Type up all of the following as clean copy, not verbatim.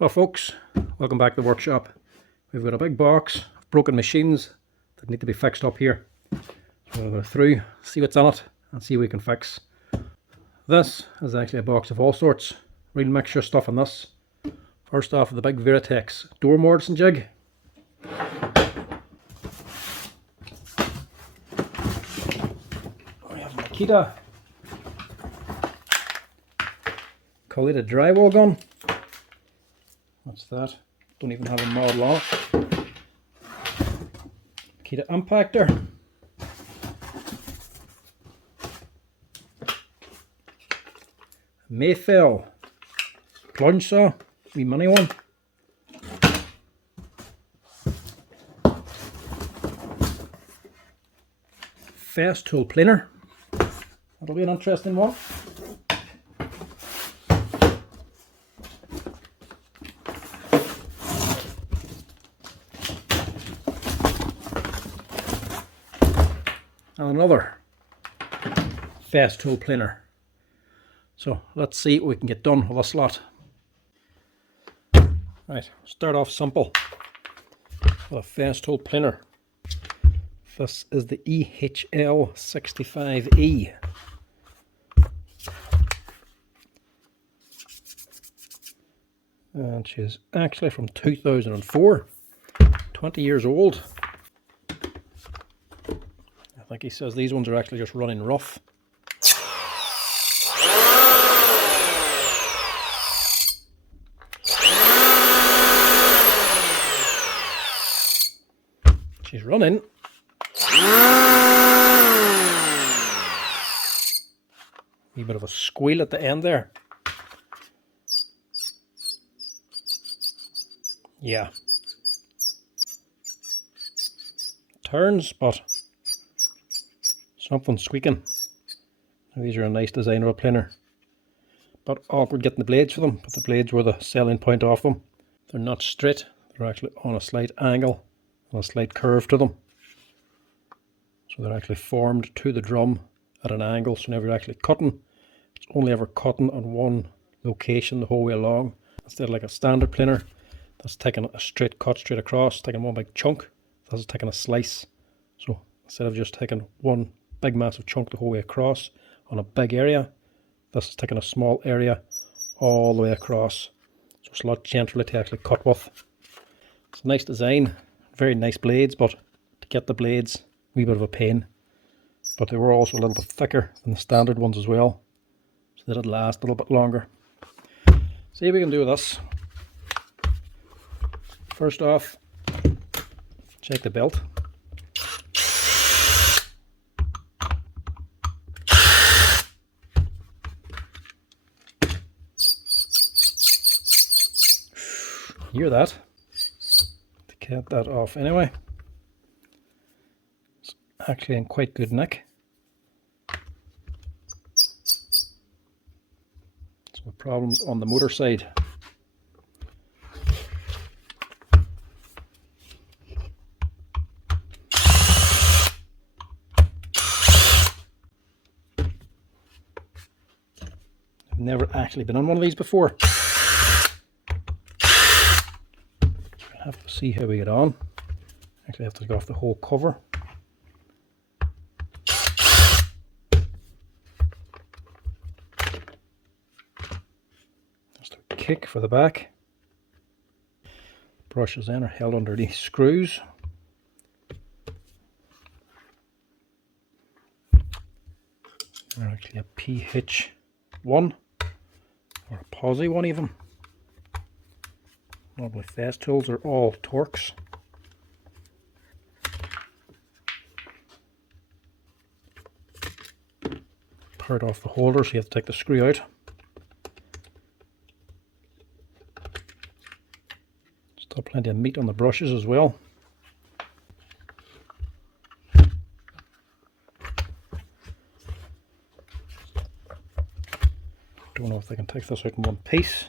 Well folks, welcome back to the workshop. We've got a big box of broken machines that need to be fixed up here. So we'll go through, see what's on it and see what we can fix. This is actually a box of all sorts, real mixture stuff in this. First off, the big Virutex door mortising jig. We have Makita Makita drywall gun. What's that? Don't even have a model on it. Makita impactor. Mafell plunge saw, wee mini one. Festools planer. That'll be an interesting one. And another Festools planer. So let's see what we can get done with this lot. Right, start off simple with a Festools planer. This is the EHL 65E. And she's actually from 2004, 20 years old. I think he says these ones are actually just running rough. She's running. Wee bit of a squeal at the end there. Yeah. Turns, but something squeaking. These are a nice design of a planer, but awkward getting the blades for them. But the blades were the selling point of them. They're not straight, they're actually on a slight angle and a slight curve to them. So they're actually formed to the drum at an angle, so whenever you're actually cutting, it's only ever cutting on one location the whole way along. Instead of like a standard planer that's taking a straight cut straight across, taking one big chunk, this is taking a slice. So instead of just taking one big massive chunk the whole way across on a big area, this is taking a small area all the way across. So it's a lot gentler to actually cut with. It's a nice design, very nice blades, but to get the blades, a wee bit of a pain. But they were also a little bit thicker than the standard ones as well, so that it'd last a little bit longer. See what we can do with this. First off, check the belt. Hear that? To get that off anyway. It's actually in quite good nick. So problems on the motor side. I've never actually been on one of these before. Have to see how we get on. Actually have to take off the whole cover. Just a kick for the back. Brushes then are held underneath screws. They're actually a PH1 or a posi one even. Normally Festools are all Torx. Part off the holder, so you have to take the screw out. Still plenty of meat on the brushes as well. Don't know if they can take this out in one piece.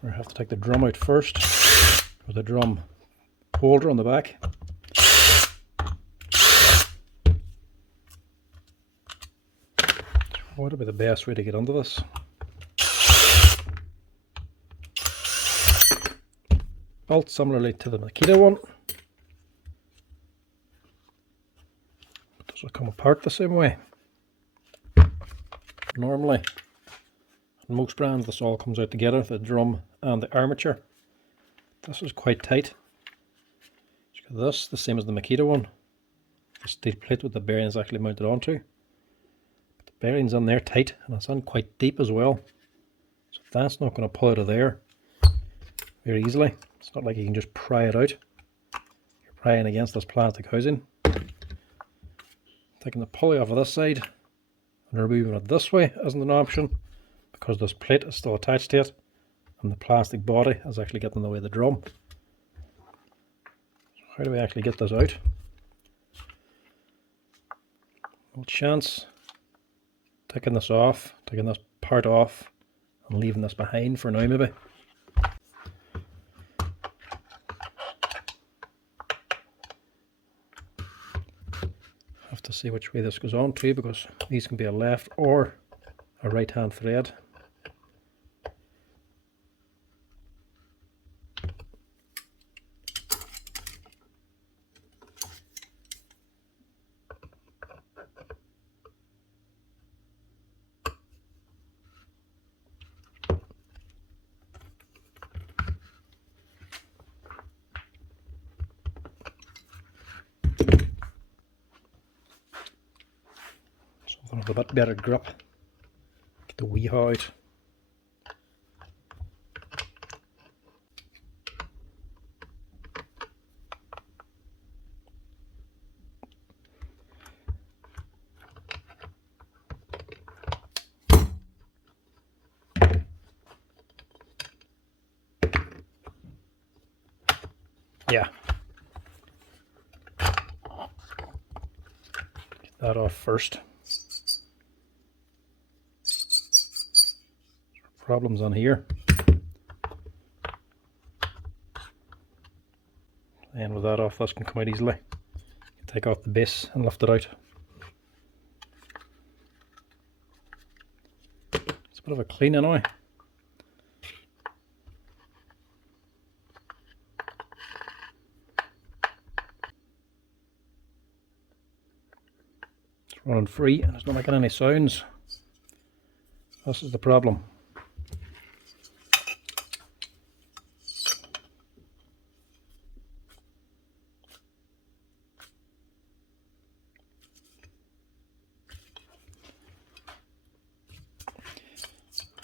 Or have to take the drum out first, with the drum holder on the back. What would be the best way to get under this? built similarly to the Makita one. Does it come apart the same way? Normally, in most brands this all comes out together, the drum and the armature. This is quite tight. This, the same as the Makita one. The steel plate with the bearings actually mounted onto. The bearings in there tight, and it's in quite deep as well. So that's not going to pull out of there very easily. It's not like you can just pry it out. You're prying against this plastic housing. Taking the pulley off of this side and removing it this way isn't an option because this plate is still attached to it and the plastic body is actually getting in the way of the drum. So how do we actually get this out? No chance taking this off, taking this part off and leaving this behind for now maybe. Have to see which way this goes on to because these can be a left or a right hand thread. Something with a bit better grip. Get the wee-haw out. Yeah. Get that off first. Problems on here. And with that off, this can come out easily. Take off the base and lift it out. It's a bit of a clean anyway. It's running free and it's not making any sounds. This is the problem.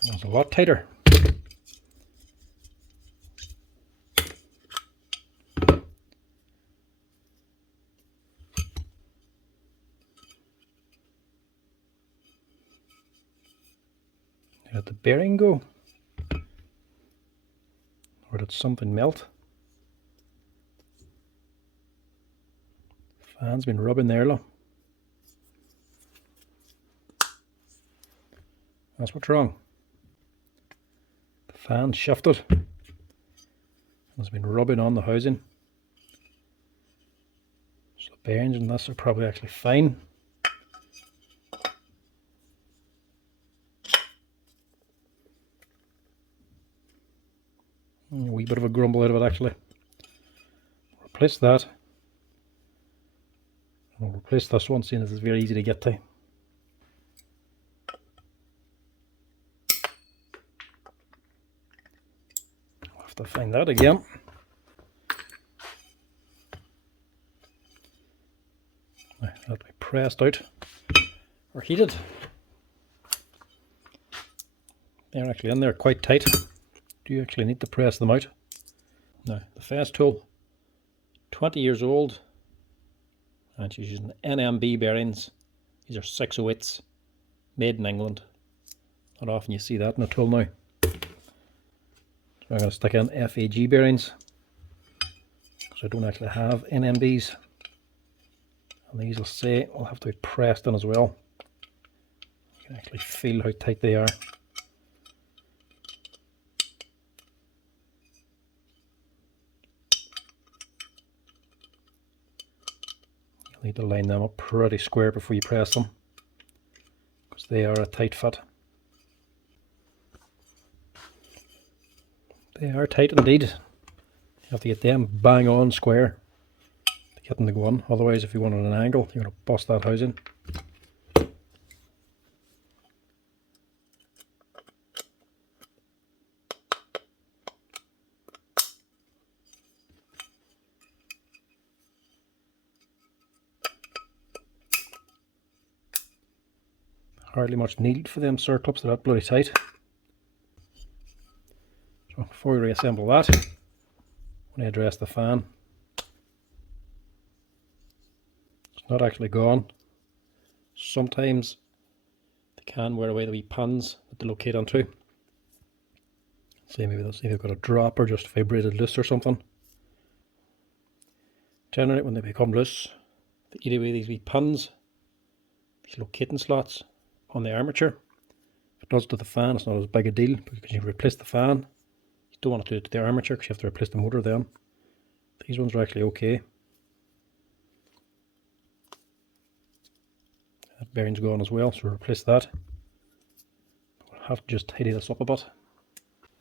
It's a lot tighter. Let the bearing go? Or did something melt? Fan's been rubbing there, look. That's what's wrong. The fan shifted. It's been rubbing on the housing. So the bearings in this are probably actually fine. A wee bit of a grumble out of it actually. Replace that. I'll replace this one, seeing as it's very easy to get to. I'll have to find that again. Now, that to be pressed out or heated. They're actually in there quite tight. Do you actually need to press them out? Now, the Festool, 20 years old, and she's using NMB bearings. These are 608s, made in England. Not often you see that in a tool now. So I'm going to stick in FAG bearings, because I don't actually have NMBs. And these will say will have to be pressed in as well. You can actually feel how tight they are. You'll need to line them up pretty square before you press them, because they are a tight fit. They are tight indeed. You have to get them bang on square to get them to go on. Otherwise, if you want it at an angle, you're going to bust that housing. Hardly much need for them circlips, they're that bloody tight. So before we reassemble that, when I address the fan, it's not actually gone. Sometimes they can wear away the wee pins that they locate onto. See, maybe that's either got a drop or just vibrated loose or something. Generally, when they become loose, they eat away these wee pins, these locating slots on the armature. If it does to the fan, it's not as big a deal because you replace the fan. You don't want to do it to the armature because you have to replace the motor then. These ones are actually okay. That bearing's gone as well, so we'll replace that. We'll have to just tidy this up a bit.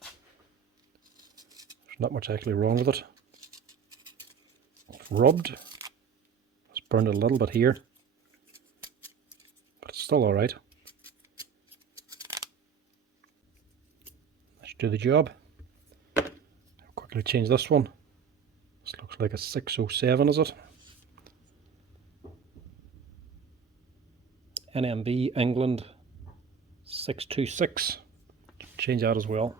There's not much actually wrong with it. It's rubbed. It's burned a little bit here, but it's still alright. That should do the job. I'll quickly change this one. This looks like a 607, is it? NMB England 626. Change that as well.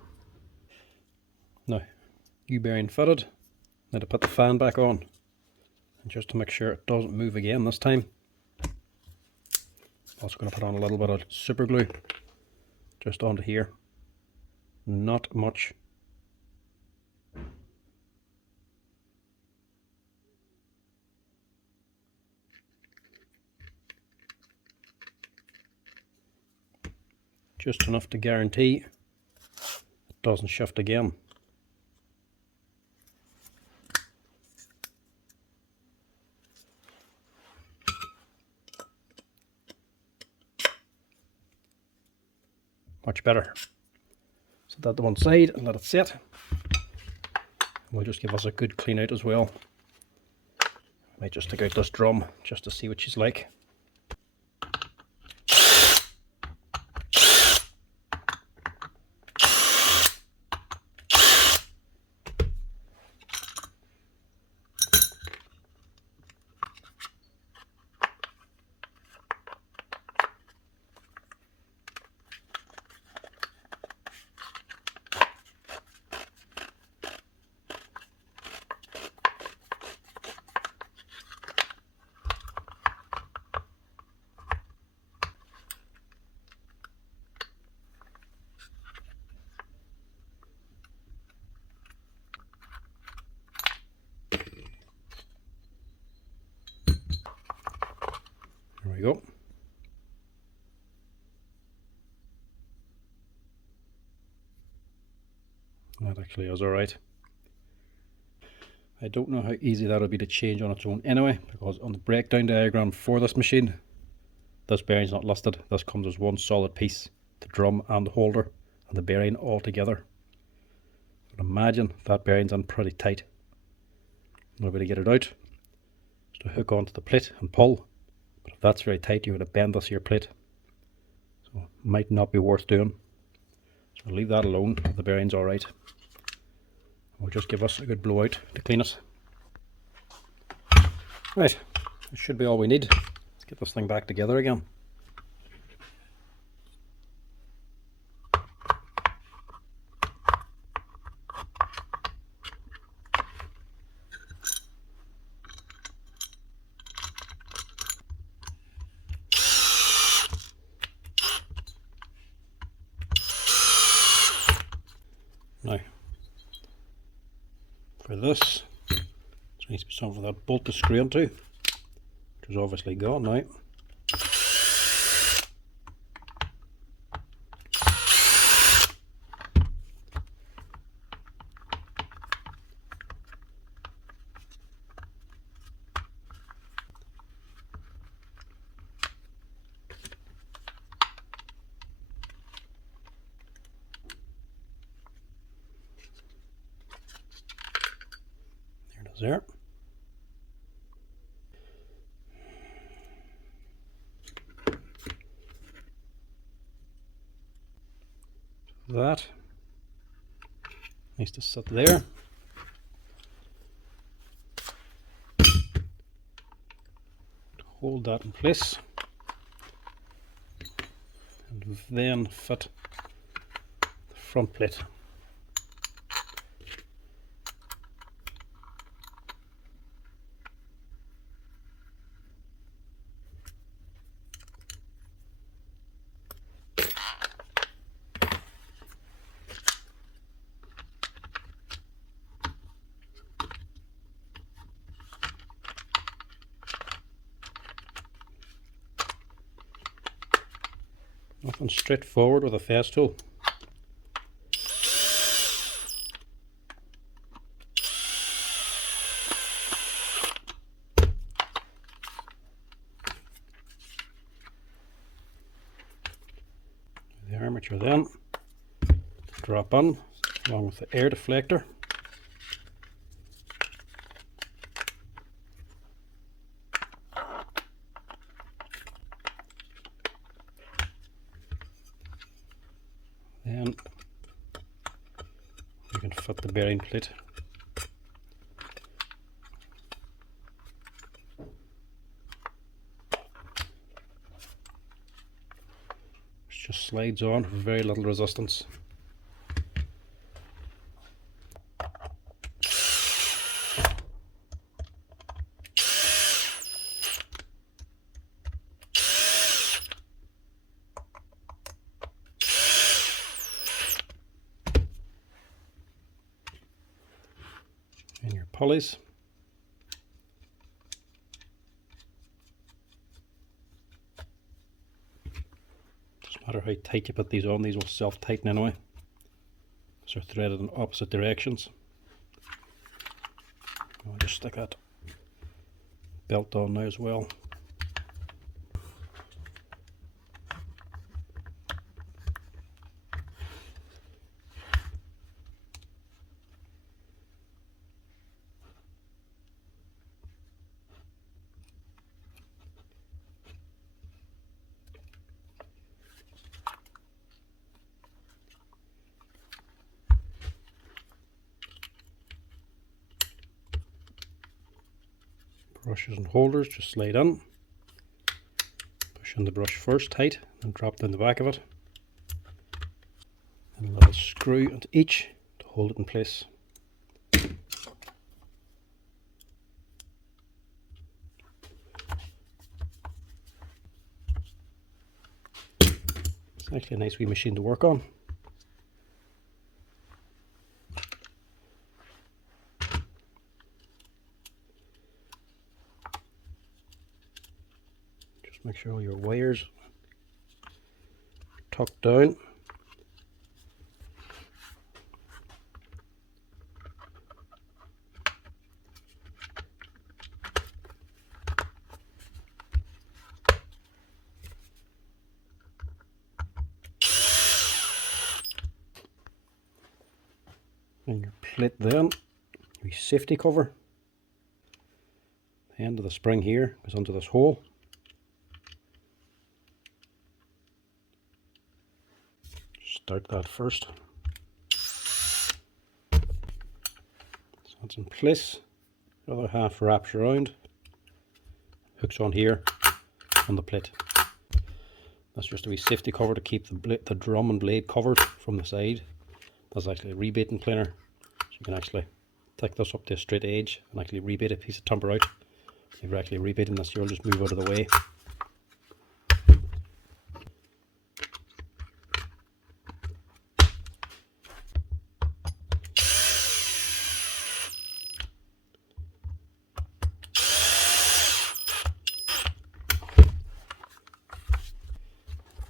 Now, U-bearing fitted. Now to put the fan back on. And just to make sure it doesn't move again this time. Also going to put on a little bit of super glue just onto here. Not much. Just enough to guarantee it doesn't shift again. Much better. Set that to one side and let it sit. We'll just give us a good clean out as well. Might just take out this drum just to see what she's like. There we go. That actually is alright. I don't know how easy that would be to change on its own anyway, because on the breakdown diagram for this machine, this bearing's not listed. This comes as one solid piece, the drum and the holder and the bearing all together. But imagine that bearing's in pretty tight. The only way to get it out is to hook onto the plate and pull. But if that's very tight, you're going to bend this here plate. So it might not be worth doing. So we'll leave that alone. The bearing's alright. We'll just give us a good blowout to clean it. Right, that should be all we need. Let's get this thing back together again. Now, for this, there needs to be something for that bolt to screw into, which is obviously gone now. Goes there. That needs to sit there. To hold that in place, and then fit the front plate. Nothing straightforward with a Festool. The armature then drop on along with the air deflector. Then you can fit the bearing plate. Which just slides on with very little resistance. And your pulleys. Doesn't matter how tight you put these on, these will self-tighten anyway, because they're threaded in opposite directions. I'll just stick that belt on now as well. Brushes and holders just slide in. Push in the brush first tight and drop down the back of it. And a little screw into each to hold it in place. It's actually a nice wee machine to work on. Make sure all your wires are tucked down. And your plate then, your safety cover. The end of the spring here goes into this hole. Start that first. So that's in place. The other half wraps around, hooks on here on the plate. That's just a wee safety cover to keep the drum and blade covered from the side. That's actually a rebating planer, so you can actually take this up to a straight edge and actually rebate a piece of timber out. If you're actually rebating this, you'll just move out of the way.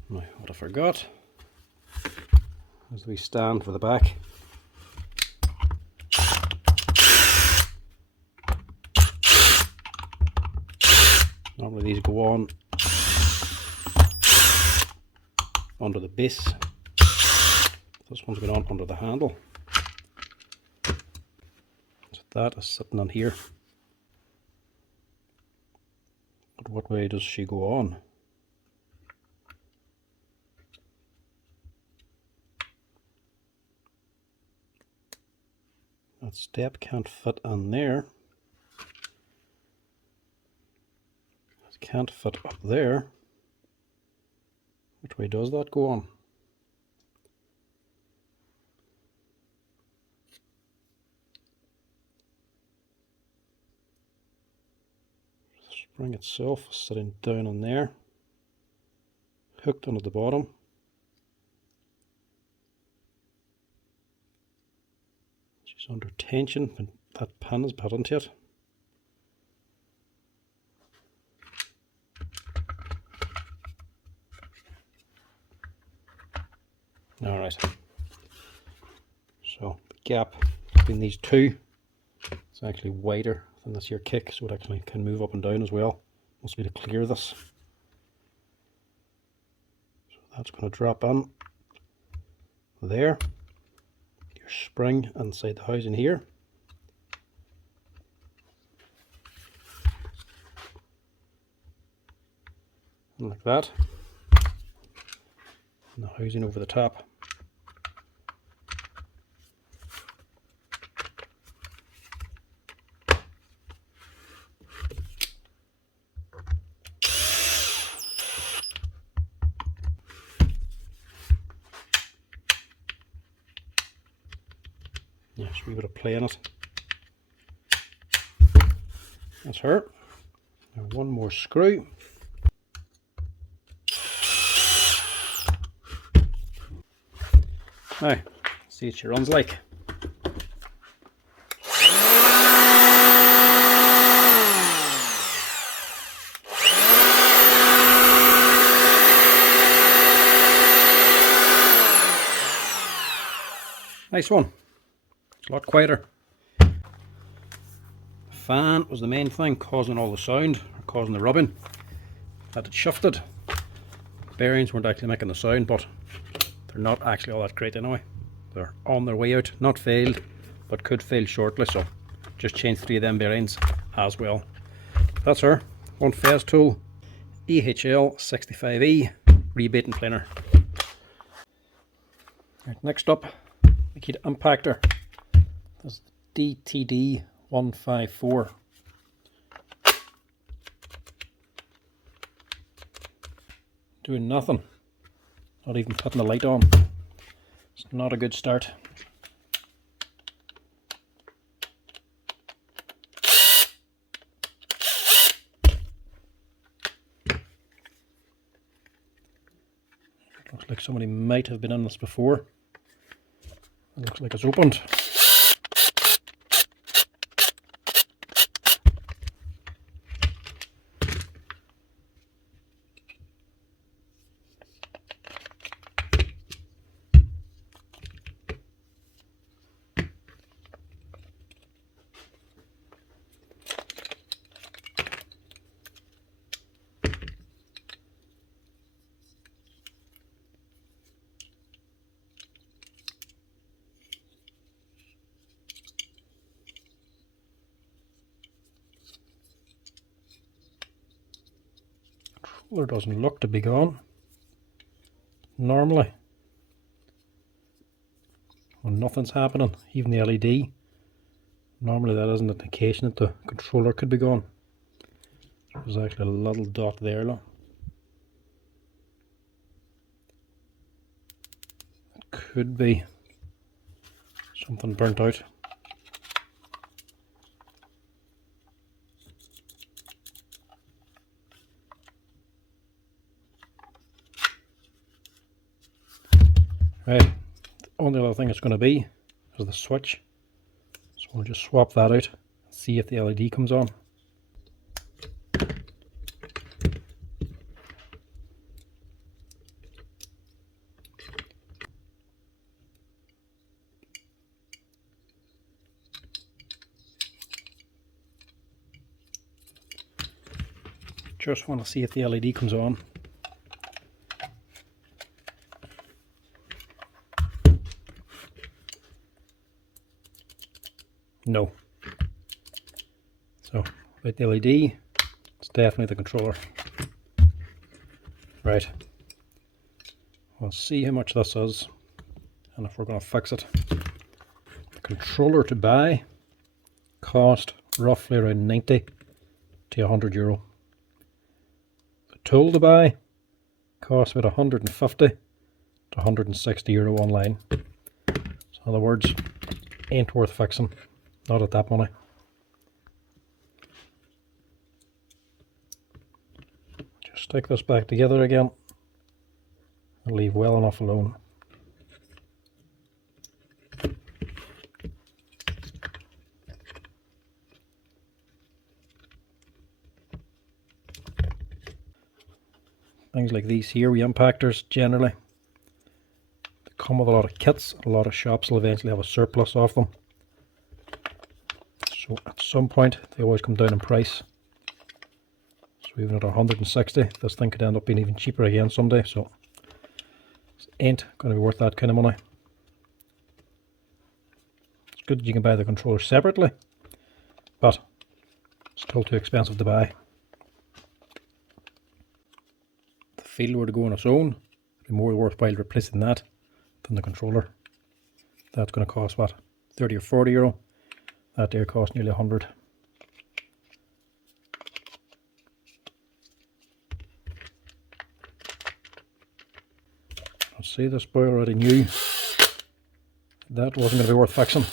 Now, what I forgot is the wee stand for the back. Normally these go on under the base. This one's going on under the handle. So that is sitting on here. But what way does she go on? That step can't fit on there. It can't fit up there. Which way does that go on? The spring itself is sitting down on there, hooked on at the bottom. She's under tension when that pin is put into it. Alright, so the gap between these two is actually wider than this here kick, so it actually can move up and down as well. Must be to clear this. So that's going to drop in there. Your spring inside the housing here. And like that. And the housing over the top. Yeah, just a wee bit of play in it. That's her. Now one more screw. Now, see what she runs like. Nice one. It's a lot quieter. The fan was the main thing causing all the sound, or causing the rubbing. Had it shifted. Bearings weren't actually making the sound, but they're not actually all that great anyway. They're on their way out, not failed, but could fail shortly, so just change 3 of them bearings as well. That's her, Old Festool EHL 65E rebate and planer. Right, next up, Makita impactor. That's DTD 154. Doing nothing, not even putting the light on. It's not a good start. Looks like somebody might have been in this before. It looks like it's opened. Controller doesn't look to be gone. Normally, when nothing's happening, even the LED, normally that is an indication that the controller could be gone. There's actually a little dot there, look. It could be something burnt out. Right, the only other thing it's going to be is the switch. So we'll just swap that out and see if the LED comes on. Just want to see if the LED comes on. No. So with the LED, it's definitely the controller. Right, we'll see how much this is and if we're going to fix it. The controller to buy cost roughly around 90 to 100 euro. The tool to buy costs about 150 to 160 euro online. So in other words, ain't worth fixing, not at that money. Just stick this back together again and leave well enough alone. Things like these here, impactors generally, they come with a lot of kits. A lot of shops will eventually have a surplus of them. So at some point they always come down in price. So even at 160, this thing could end up being even cheaper again someday. So it ain't going to be worth that kind of money. It's good that you can buy the controller separately, but still too expensive to buy. If the field were to go on its own, it'd be more worthwhile replacing that than the controller. That's going to cost what, 30 or 40 euro? That there cost nearly 100. Let's see, this boy already knew that wasn't going to be worth fixing.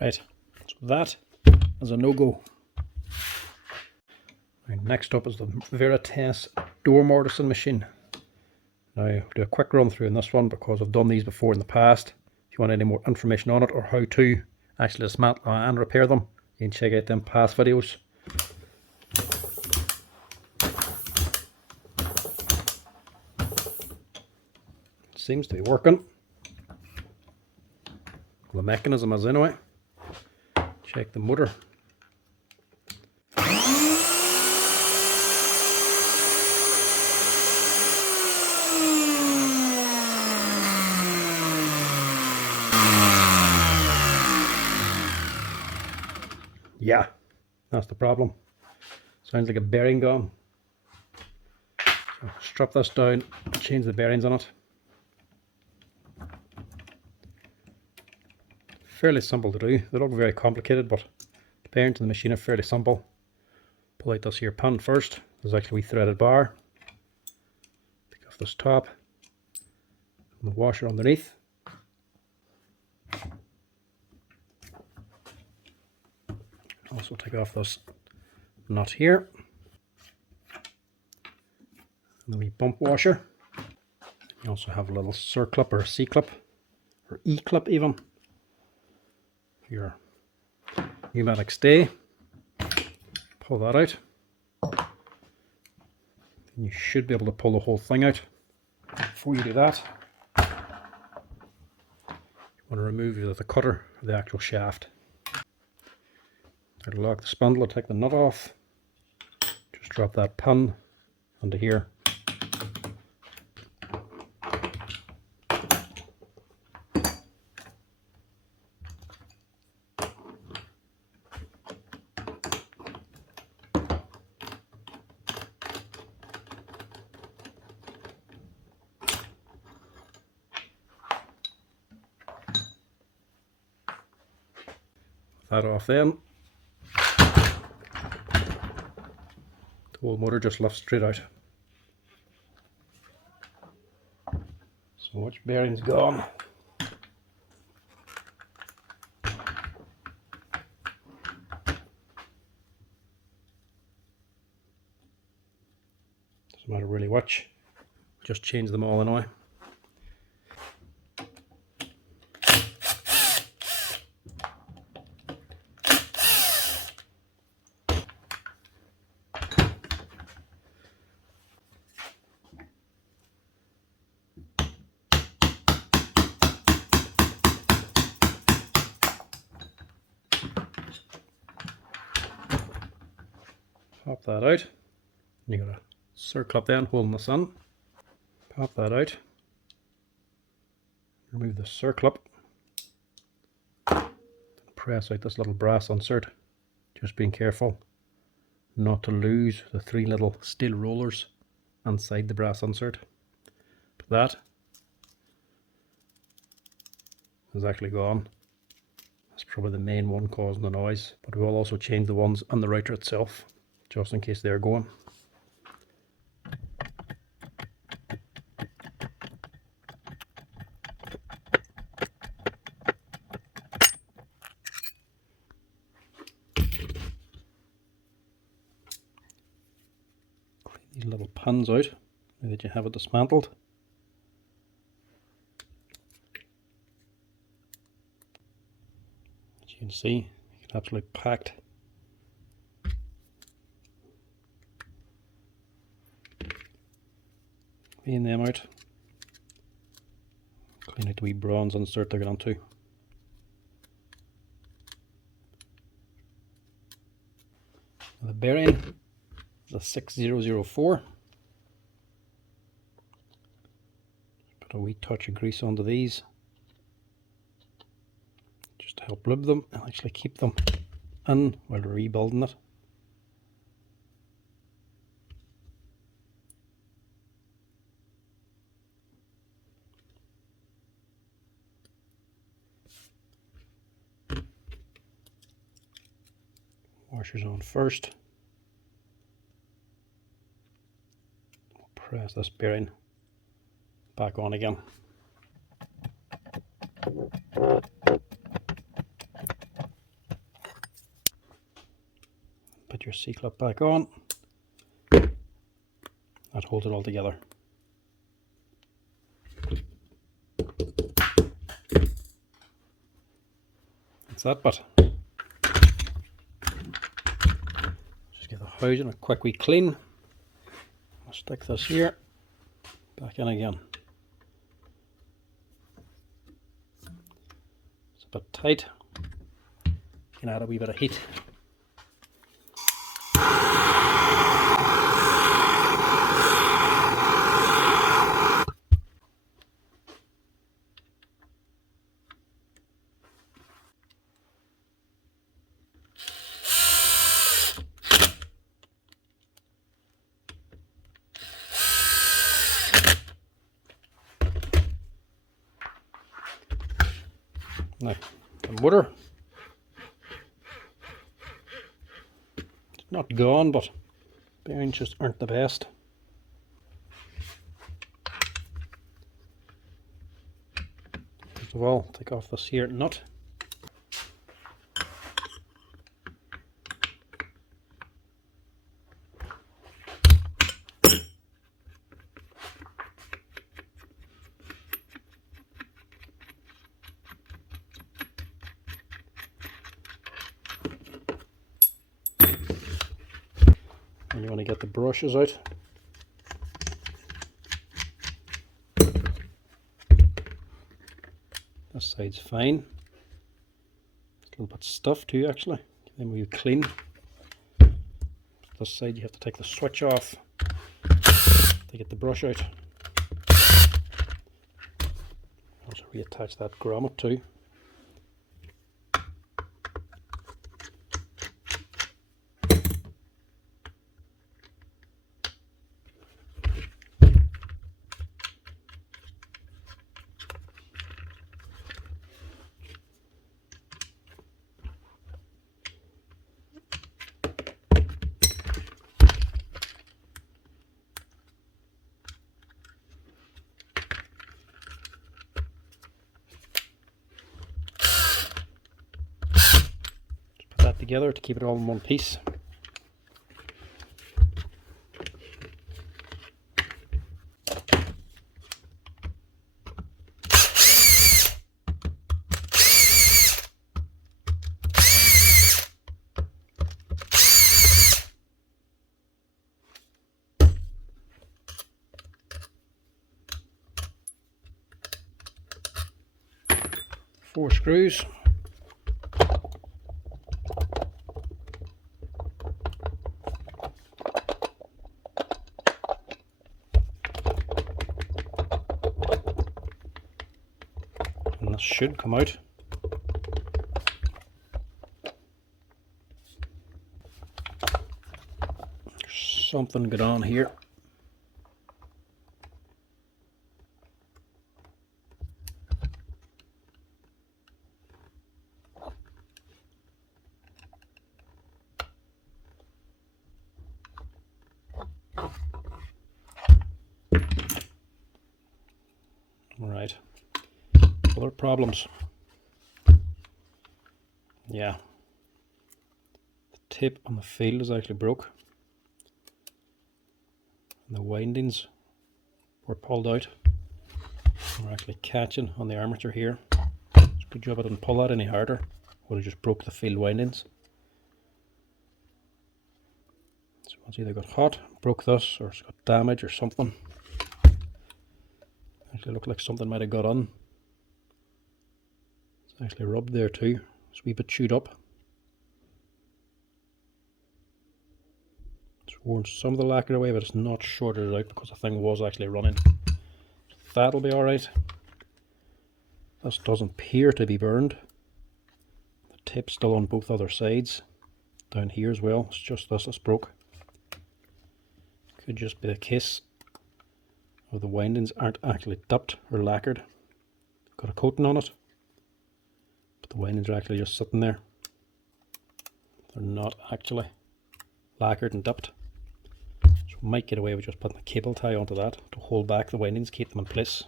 Right, so that is a no-go. Right, next up is the Virutex door mortising machine. Now I'll do a quick run through in this one because I've done these before in the past. If you want any more information on it or how to actually dismantle and repair them, you can check out them past videos. Seems to be working. The mechanism is anyway. Check the motor. Yeah, that's the problem. Sounds like a bearing gone. So strap this down, change the bearings on it. Fairly simple to do. They look very complicated, but the bearings in the machine are fairly simple. Pull out this here pin first. There's actually a wee threaded bar. Take off this top and the washer underneath. Also take off this nut here. And the wee bump washer. You also have a little C-clip or a C-clip or E-clip even. Your pneumatic stay. Pull that out. You should be able to pull the whole thing out. Before you do that, you want to remove either the cutter or the actual shaft. I'll lock the spindle and take the nut off. Just drop that pin onto here. That off then. The whole motor just lifts straight out. So which bearing's gone? Doesn't matter really which. Just change them all anyway. Pop that out. You got a circle up then holding the sun. Pop that out. Remove the circle up. Press out this little brass insert. Just being careful not to lose the 3 little steel rollers inside the brass insert. But that is actually gone. That's probably the main one causing the noise, but we'll also change the ones on the router itself just in case they're going. Clean these little pins out now that you have it dismantled. As you can see, it's absolutely packed. Clean them out. Clean out the wee bronze insert they're going to. The bearing is a 6004. Put a wee touch of grease onto these, just to help lube them and actually keep them in while we're rebuilding it. Washers on first. We'll press this bearing back on again. Put your C-clip back on. That holds it all together. That's that bit. Just give the housing a quick wee clean. I'll stick this here back in again. It's a bit tight. You can add a wee bit of heat. Now, the motor, it's not gone, but bearings just aren't the best. First of all, take off this here nut. And you want to get the brushes out. This side's fine. It's a little bit stuffed too, actually. Then we clean. This side you have to take the switch off to get the brush out. Also reattach that grommet too. Together to keep it all in one piece. Four screws. should come out. There's something going on here. Right, other problems. Yeah, the tip on the field is actually broke. And the windings were pulled out. We're actually catching on the armature here. It's a good job I didn't pull that any harder. Would have just broke the field windings. So it's either got hot, broke this, or it's got damage or something. Actually looked like something might have got on. It's actually rubbed there too. It's a wee bit chewed up. It's worn some of the lacquer away, but it's not shorted out because the thing was actually running. So that'll be alright. This doesn't appear to be burned. The tip's still on both other sides. Down here as well. It's just this that's broke. Could just be the case of the windings aren't actually dipped or lacquered. Got a coating on it, but the windings are actually just sitting there. They're not actually lacquered and dipped. So we might get away with just putting a cable tie onto that to hold back the windings, keep them in place.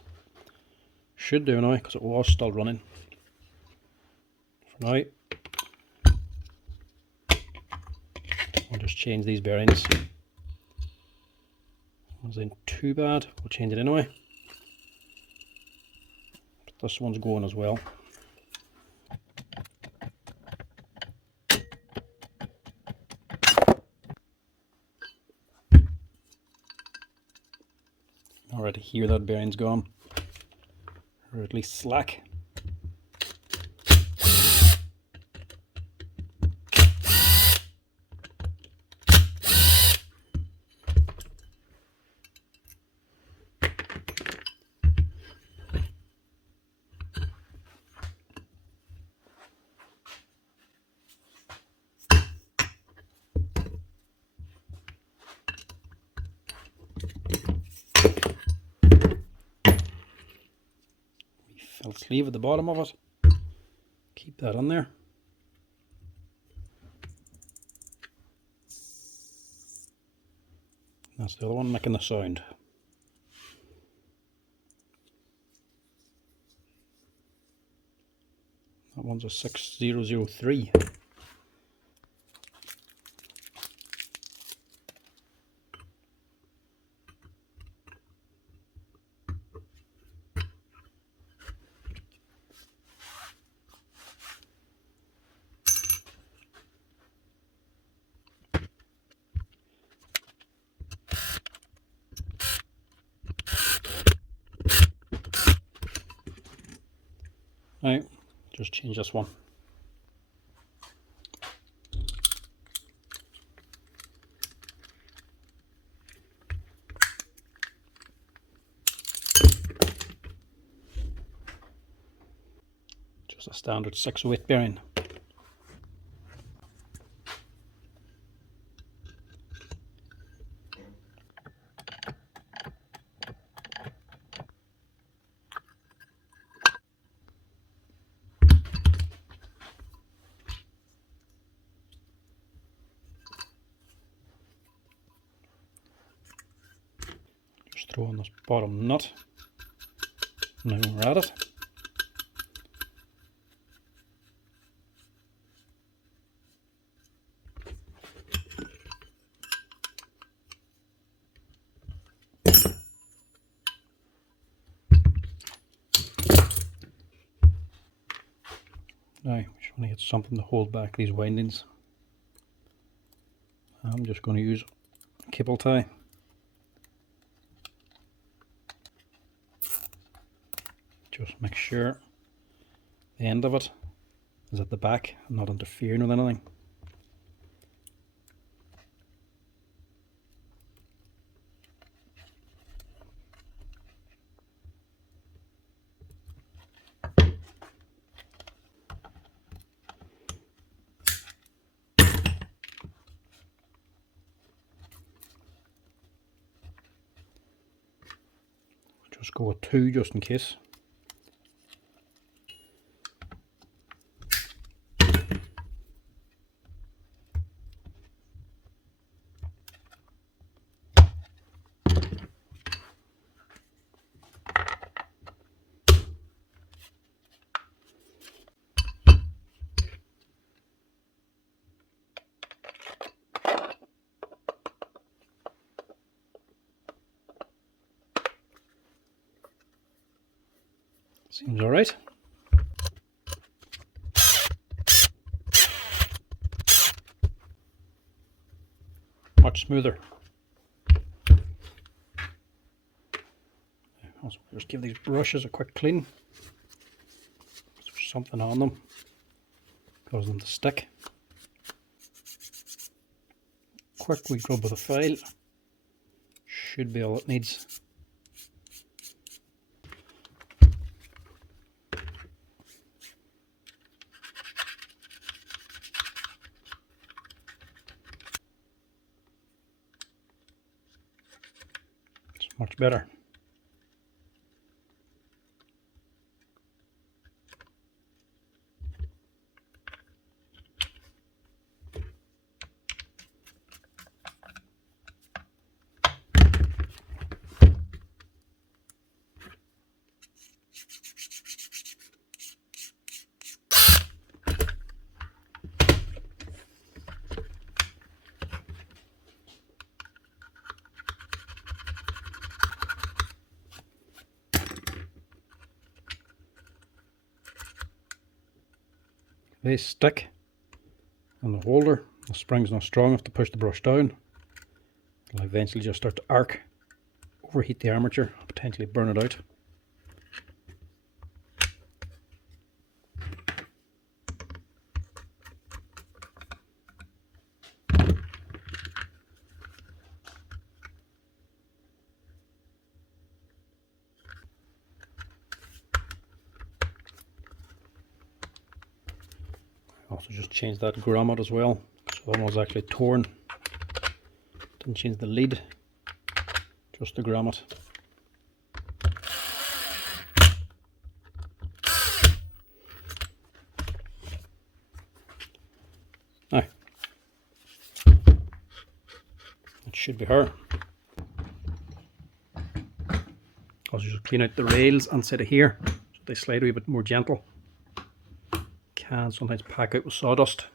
Should do now because it was still running. For now, I'll just change these bearings. Wasn't too bad, we'll change it anyway. But this one's going as well. Already hear that bearing's gone, or at least slack. Felt sleeve at the bottom of it. Keep that on there. That's the other one making the sound. That one's a 6003. Right, just change this one. Just a standard 608 bearing. Just throw on this bottom nut. Now we're at it. Now we just want to get something to hold back these windings. I'm just going to use a cable tie. Just make sure the end of it is at the back and not interfering with anything. Just go with 2 just in case. Seems alright. Much smoother. Also, just give these brushes a quick clean. There's something on them, cause them to stick. Quick wee rub with a file. Should be all it needs. It's much better. They stick on the holder. The spring's not strong enough to push the brush down. It'll eventually just start to arc, overheat the armature, potentially burn it out. Also just changed that grommet as well, because one was actually torn. Didn't change the lead, just the grommet. Now, it should be her. Also just clean out the rails inside of here, so they slide a wee bit more gentle. Can sometimes pack out with sawdust.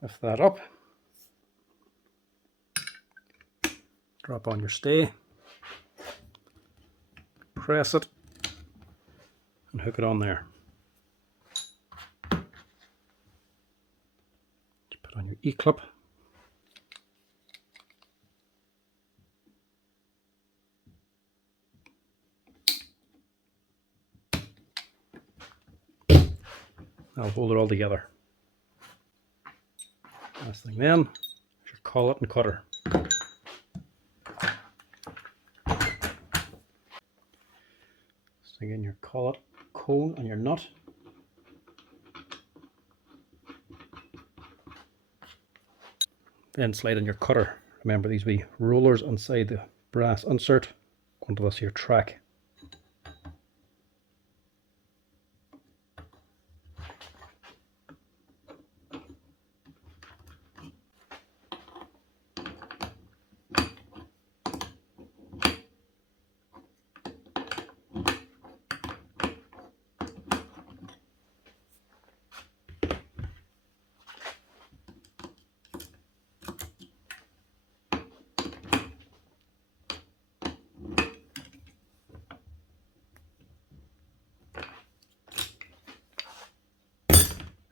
Lift that up, drop on your stay, press it, and hook it on there. Put on your E-clip. That'll hold it all together. Last thing then is your collet and cutter. Stick in your collet cone and your nut. Then slide in your cutter. Remember these wee rollers inside the brass insert go into this here track.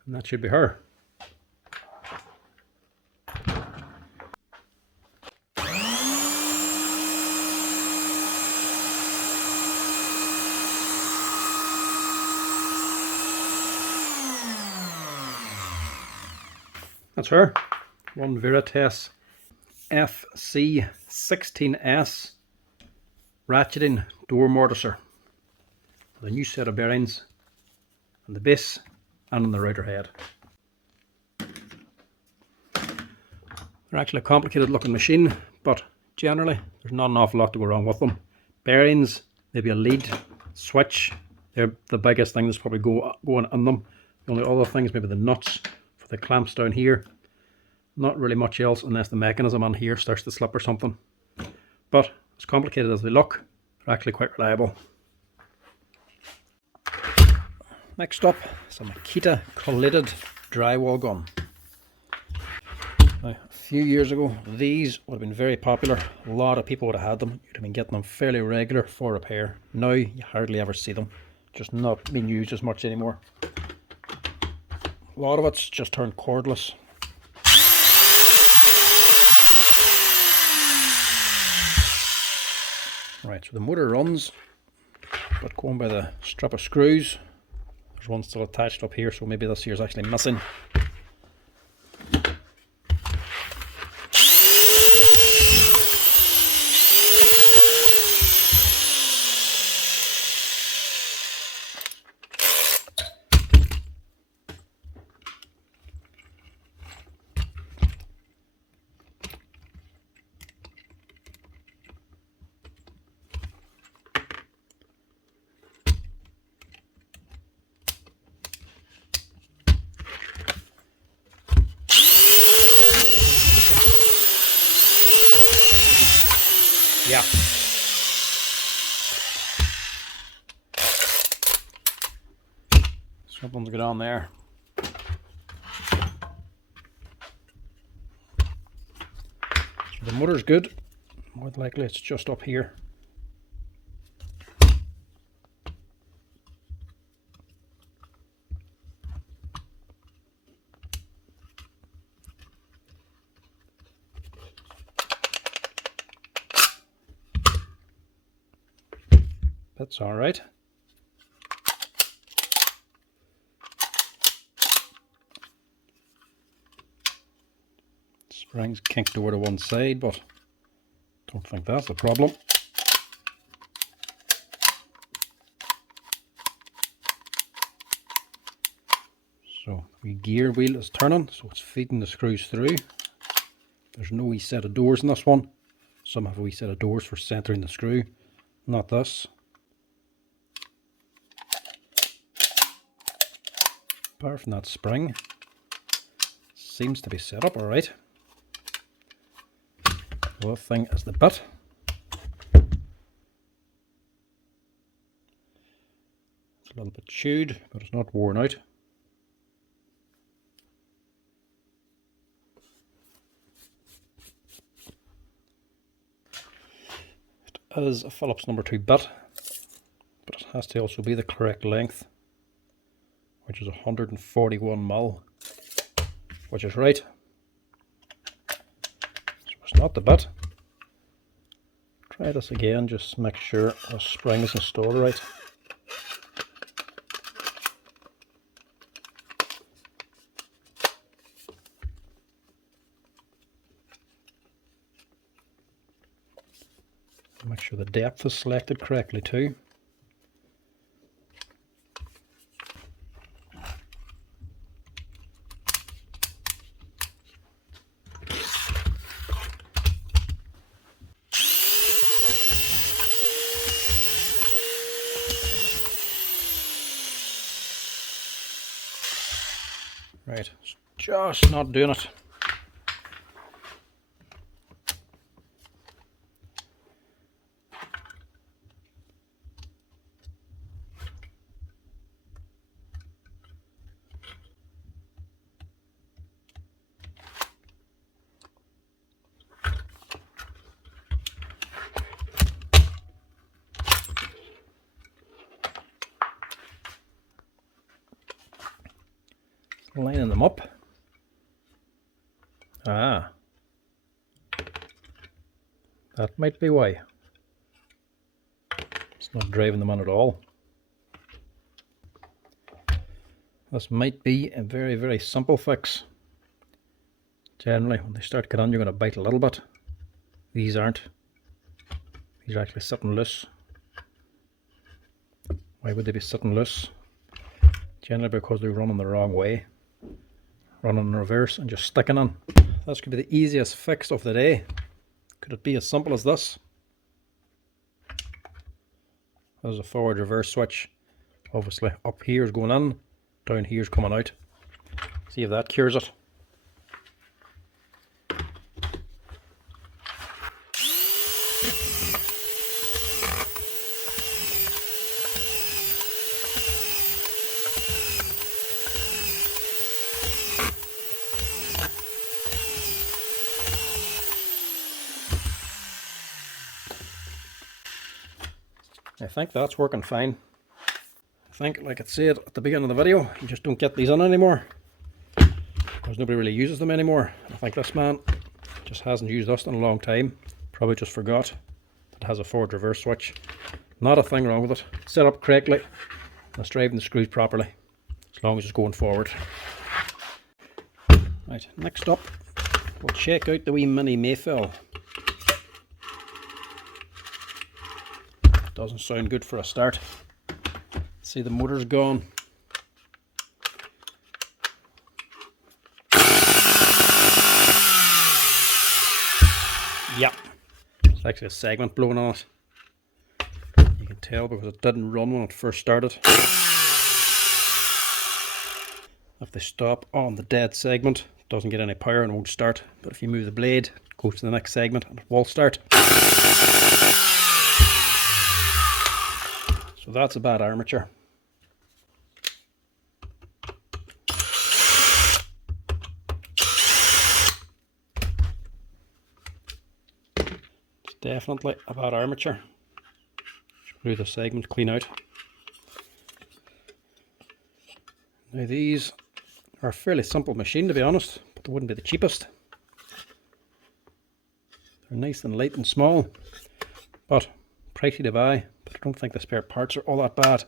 And that should be her. That's her. One Virutex FC16S ratcheting door morticer. With a new set of bearings on the base and on the router head. They're actually a complicated looking machine, but generally there's not an awful lot to go wrong with them. Bearings, maybe a lead, switch, they're the biggest thing that's probably going in them. The only other things, maybe the nuts for the clamps down here. Not really much else unless the mechanism on here starts to slip or something. But as complicated as they look, they're actually quite reliable. Next up is a Makita collated drywall gun. Now, a few years ago, these would have been very popular. A lot of people would have had them. You'd have been getting them fairly regular for repair. Now, you hardly ever see them. Just not being used as much anymore. A lot of it's just turned cordless. Right, so the motor runs, but going by the strip of screws, there's one still attached up here, so maybe this here is actually missing. Yeah. Something's good on there. So the motor's good. More likely it's just up here. That's all right. Springs kinked over to one side, but don't think that's the problem. So the gear wheel is turning, so it's feeding the screws through. There's no wee set of doors in this one. Some have a wee set of doors for centering the screw, not this. Apart from that spring, seems to be set up all right. The other thing is the bit. It's a little bit chewed, but it's not worn out. It is a Phillips number 2 bit, but it has to also be the correct length, which is 141mm, which is right. So it's not the bit. Try this again, just make sure the spring is installed right. Make sure the depth is selected correctly too. Right, it's just not doing it. lining them up. Ah, that might be why. It's not driving them on at all. This might be a very, very simple fix. Generally, when they start getting on, you're going to bite a little bit. These aren't. These are actually sitting loose. Why would they be sitting loose? Generally because they're running the wrong way. Running in reverse and just sticking on. This could be the easiest fix of the day. Could it be as simple as this? There's a forward reverse switch. Obviously up here is going in, down here is coming out. See if that cures it. I think that's working fine. I think, like I said at the beginning of the video, you just don't get these in anymore because nobody really uses them anymore. I think this man just hasn't used this in a long time. Probably just forgot that it has a forward reverse switch. Not a thing wrong with it. Set up correctly. It's driving the screws properly as long as it's going forward. Right, next up we'll check out the wee mini Mafell. Doesn't sound good for a start. See, the motor's gone. Yep, it's actually a segment blowing on it. You can tell because it didn't run when it first started. If they stop on the dead segment, it doesn't get any power and won't start. But if you move the blade, it goes to the next segment and it will start. So that's a bad armature. It's definitely a bad armature. Screw the segment clean out. Now these are a fairly simple machine, to be honest, but they wouldn't be the cheapest. They're nice and light and small, but pricey to buy. But I don't think the spare parts are all that bad.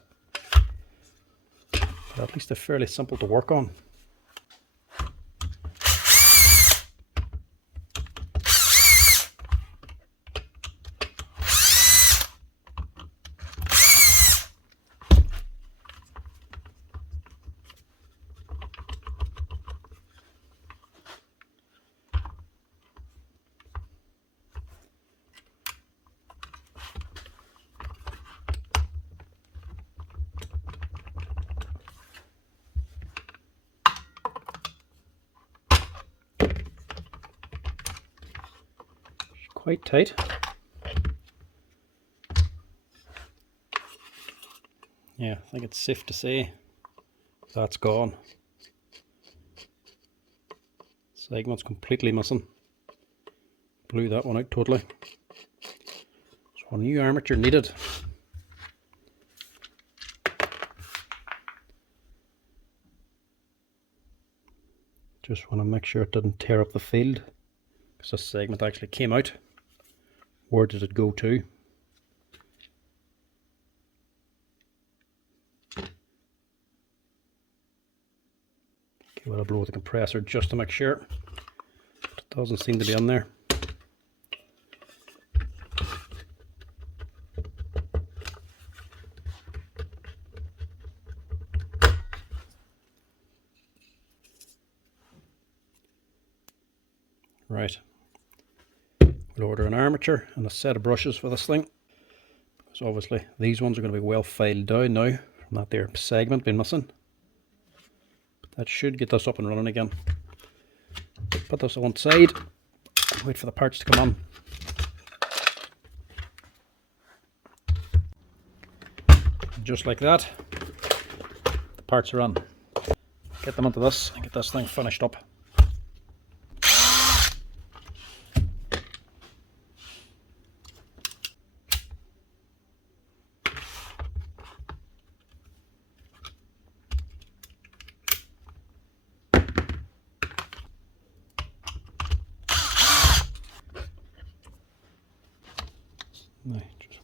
But at least they're fairly simple to work on. Quite tight. Yeah, I think it's safe to say that's gone. Segment's completely missing. Blew that one out totally. So a new armature needed. Just want to make sure it didn't tear up the field, because this segment actually came out. Where did it go to? Okay, well, I'll blow the compressor just to make sure. It doesn't seem to be on there. Right. We'll order an armature and a set of brushes for this thing. So obviously these ones are going to be well filed down now from that there segment being missing. But that should get this up and running again. Put this on one side, wait for the parts to come on. And just like that, the parts are on. Get them onto this and get this thing finished up.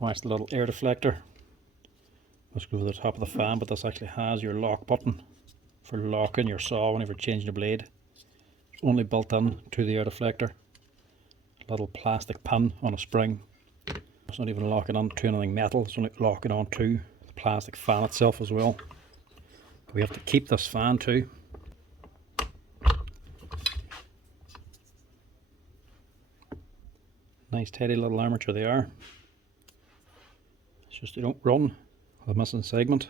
smash the little air deflector. Let's go over the top of the fan, but this actually has your lock button for locking your saw whenever changing the blade. It's only built in to the air deflector. A little plastic pin on a spring. It's not even locking onto anything metal, it's only locking onto the plastic fan itself as well. We have to keep this fan too. Nice tidy little armature they are. It's just they don't run with a missing segment.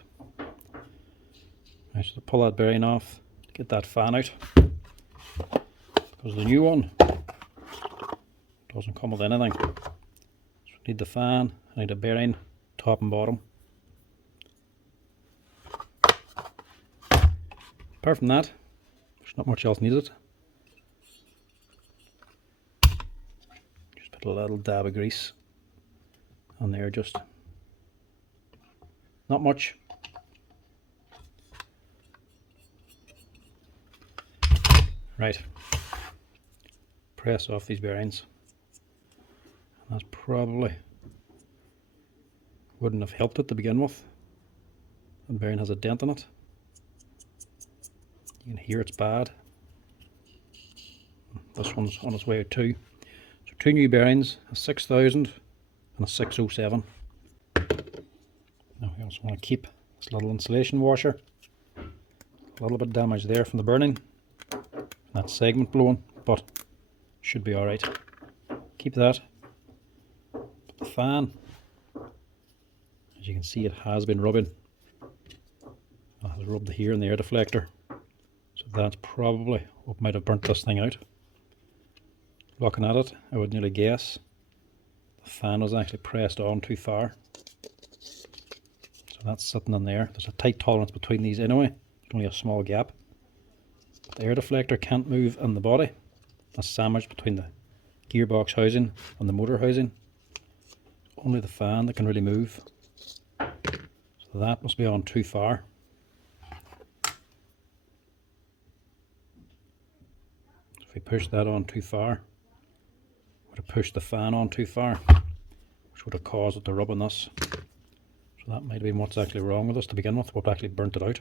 I should pull that bearing off to get that fan out, because the new one doesn't come with anything. So I need the fan, I need a bearing, top and bottom. Apart from that, there's not much else needed. Just put a little dab of grease on there, just not much. Right, press off these bearings. And that's probably wouldn't have helped it to begin with. The bearing has a dent in it. You can hear it's bad. This one's on its way out too. So two new bearings, a 6000 and a 607. Now we also want to keep this little insulation washer. A little bit damaged there from the burning. That segment blowing, but should be alright. Keep that. But the fan, as you can see, it has been rubbing. It has rubbed here in the air deflector. So that's probably what might have burnt this thing out. Looking at it, I would nearly guess the fan was actually pressed on too far. So that's sitting in there. There's a tight tolerance between these anyway. There's only a small gap. The air deflector can't move in the body. That's sandwiched between the gearbox housing and the motor housing. Only the fan that can really move. So that must be on too far. If we push that on too far, would have pushed the fan on too far, which would have caused it to rub on this. So that might have been what's actually wrong with this to begin with, what actually burnt it out.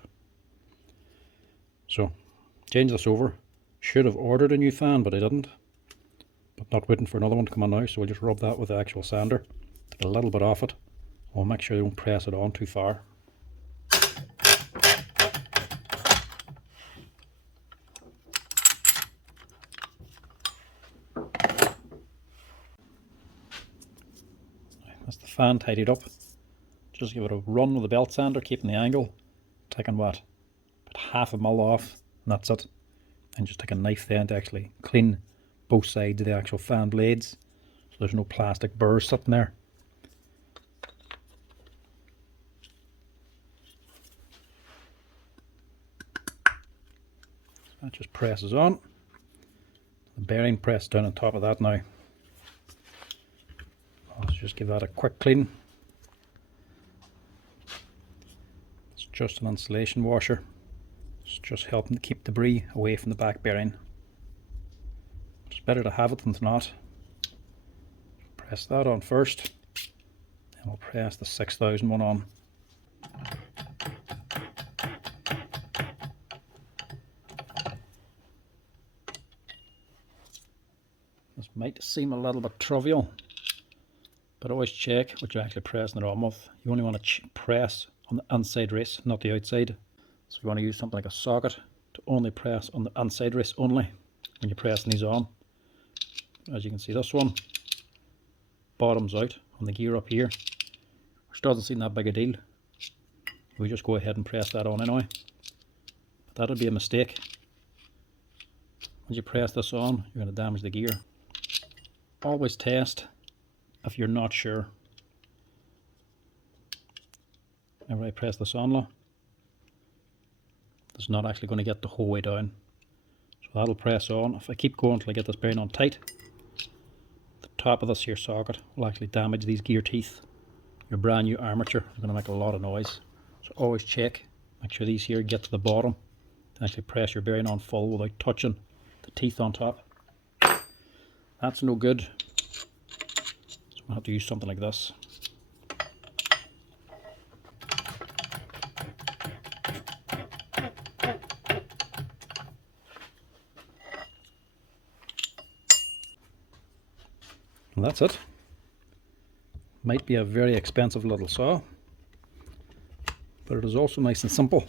So change this over. Should have ordered a new fan, but I didn't. But not waiting for another one to come on now, so we'll just rub that with the actual sander. Take a little bit off it. We'll make sure we don't press it on too far. That's the fan tidied up. Just give it a run with the belt sander, keeping the angle. Taking what? About half a mil off, and that's it. And just take a knife then to actually clean both sides of the actual fan blades, so there's no plastic burrs sitting there. That just presses on. The bearing pressed down on top of that now. Let's just give that a quick clean. It's just an insulation washer. It's just helping to keep debris away from the back bearing. It's better to have it than to not. Press that on first, then we'll press the 6000 one on. This might seem a little bit trivial, but always check what you're actually pressing it on with. You only want to press on the inside race, not the outside. So you want to use something like a socket to only press on the inside race only when you're pressing these on. As you can see, this one bottoms out on the gear up here, which doesn't seem that big a deal. We just go ahead and press that on anyway. But that'll be a mistake. Once you press this on, you're going to damage the gear. Always test if you're not sure. Whenever I press this on, look, it's not actually going to get the whole way down. So that'll press on. If I keep going until I get this bearing on tight, the top of this here socket will actually damage these gear teeth. Your brand new armature is going to make a lot of noise. So always check, make sure these here get to the bottom to actually press your bearing on full without touching the teeth on top. That's no good. So I'll have to use something like this. And that's it. Might be a very expensive little saw, but it is also nice and simple.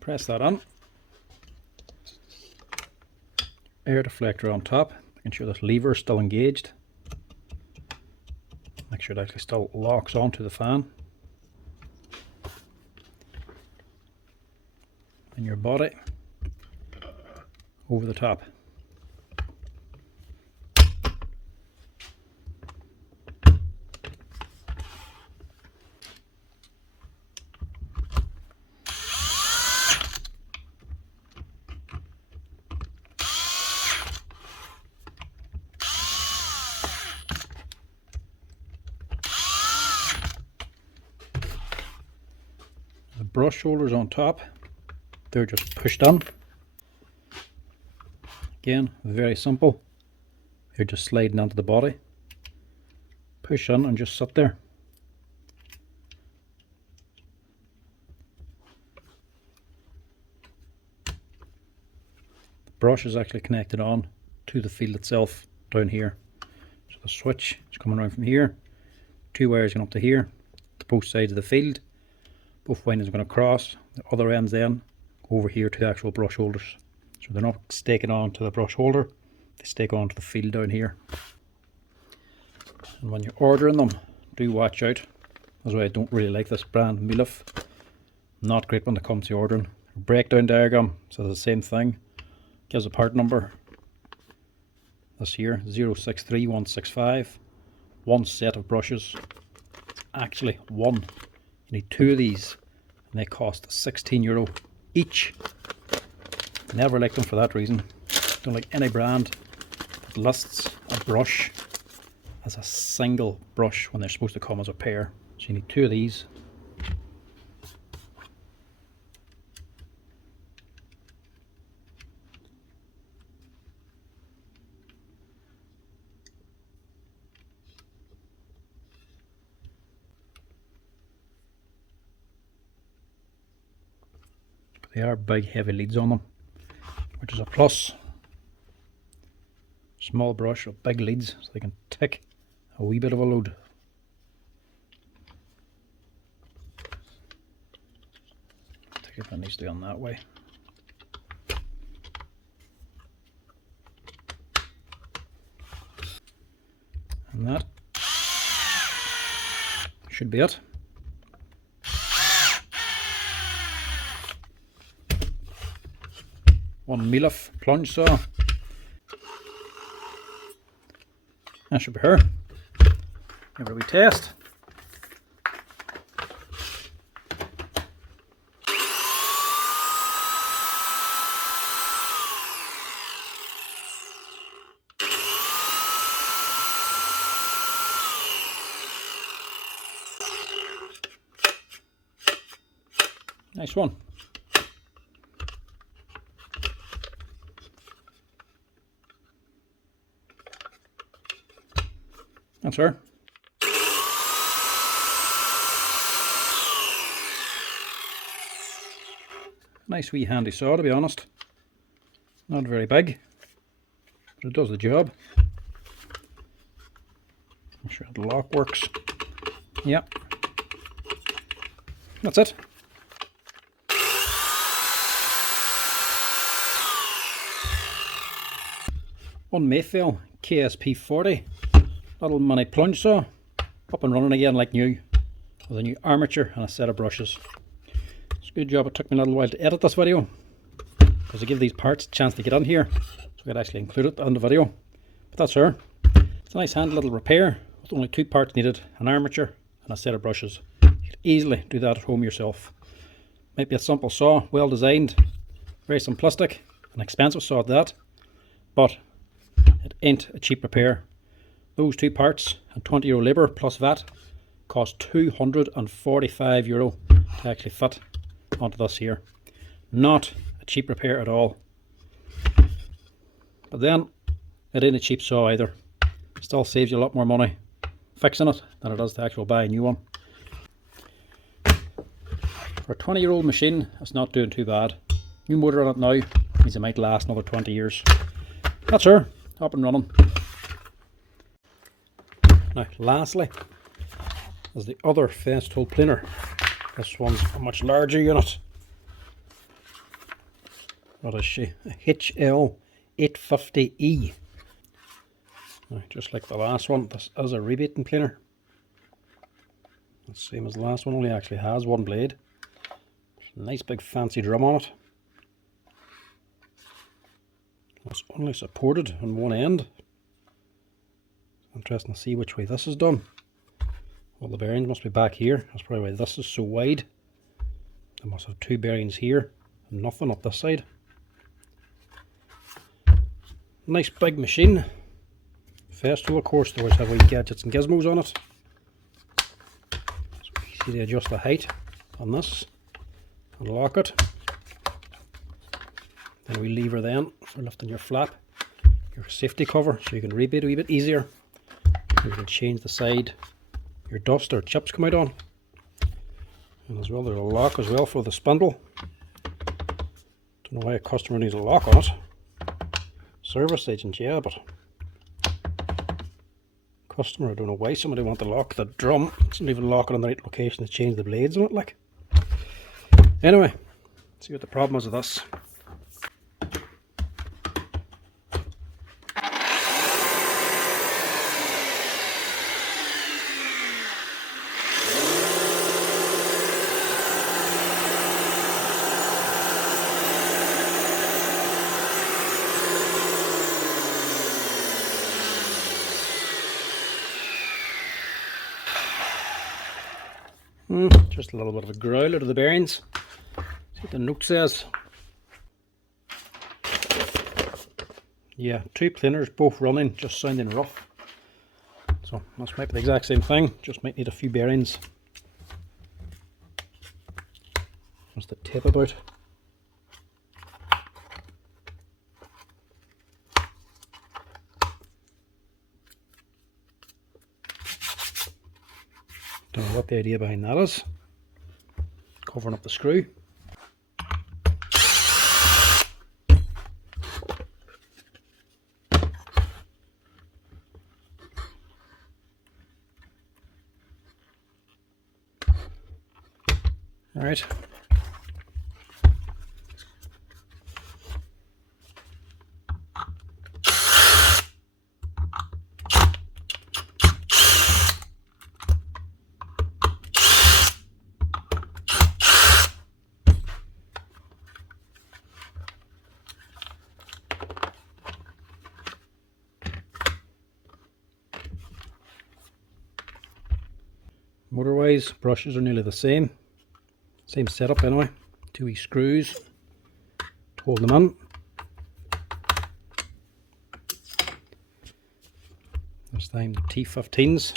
Press that on. Air deflector on top, making sure that lever is still engaged. Make sure it actually still locks onto the fan. And your body over the top. The brush holders on top, they're just pushed on. Again, very simple. They're just sliding onto the body. Push on and just sit there. The brush is actually connected on to the field itself down here. So the switch is coming around from here. Two wires going up to here, to both sides of the field. Both windings are going to cross. The other ends then go over here to the actual brush holders. So they're not staking on to the brush holder, they stake on to the field down here. And when you're ordering them, do watch out. That's why I don't really like this brand, Mafell. Not great when it comes to ordering. Breakdown diagram says the same thing. Gives a part number. This here, 063165. One set of brushes. It's actually one. You need two of these, and they cost €16 each. Never liked them for that reason. Don't like any brand that lists a brush as a single brush when they're supposed to come as a pair. So you need two of these. But they are big heavy leads on them, which is a plus. Small brush with big leads so they can take a wee bit of a load. Take if that needs to be on that way. And that should be it. One Mafell plunge saw. That should be her. Give it a wee test. Nice one. That's her. Nice wee handy saw, to be honest. Not very big, but it does the job. Make sure the lock works. Yeah. That's it. One Mafell KSP 40. Little mini plunge saw, up and running again like new, with a new armature and a set of brushes. It's a good job it took me a little while to edit this video, because I give these parts a chance to get on here, so I could actually include it on the video. But that's her. It's a nice handy little repair, with only two parts needed, an armature and a set of brushes. You could easily do that at home yourself. Might be a simple saw, well designed, very simplistic, an expensive saw at that, but it ain't a cheap repair. Those two parts and €20 labour plus VAT cost €245 to actually fit onto this here. Not a cheap repair at all. But then, it ain't a cheap saw either. Still saves you a lot more money fixing it than it does to actually buy a new one. For a 20-year-old machine, it's not doing too bad. New motor on it now means it might last another 20 years. That's her, up and running. Now, lastly, is the other Festool planer. This one's a much larger unit. What is she? A HL850E. Now, just like the last one, this is a rebating planer. The same as the last one, only actually has one blade. Nice big fancy drum on it. It's only supported on one end. Interesting to see which way this is done. Well, the bearings must be back here. That's probably why this is so wide. They must have two bearings here and nothing up this side. Nice big machine. Festool, of course, they always have wee gadgets and gizmos on it. So easy to adjust the height on this and lock it. Then we lever then for lifting your flap, your safety cover, so you can rebate a wee bit easier. You can change the side your dust or chips come out on. And as well, there's a lock as well for the spindle. Don't know why a customer needs a lock on it. Service agent, yeah, but customer, I don't know why somebody want to lock the drum. It's not even lock it on the right location to change the blades on it, like. Anyway, let's see what the problem is with this. Just a little bit of a growl out of the bearings. See what the note says. Yeah, two planers both running, just sounding rough. So must might be the exact same thing, just might need a few bearings. Just the tape about. Don't know what the idea behind that is. Covering up the screw. All right. Motor-wise, brushes are nearly the same. Same setup anyway. Two wee screws to hold them in. This time the T15s.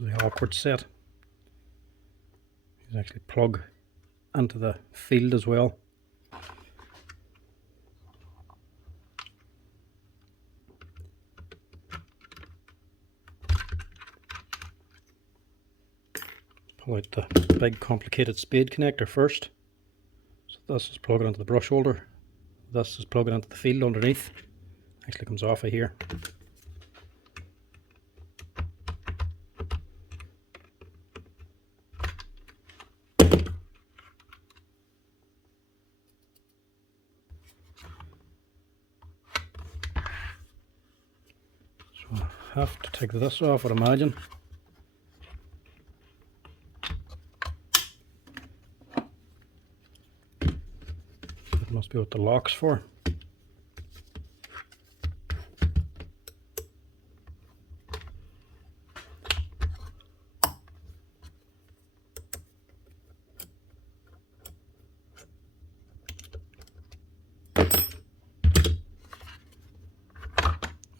The awkward set. You can actually plug into the field as well. Pull out the big complicated spade connector first. So this is plugging into the brush holder. This is plugging into the field underneath. Actually comes off of here. Have to take this off, I'd imagine. That must be what the lock's for.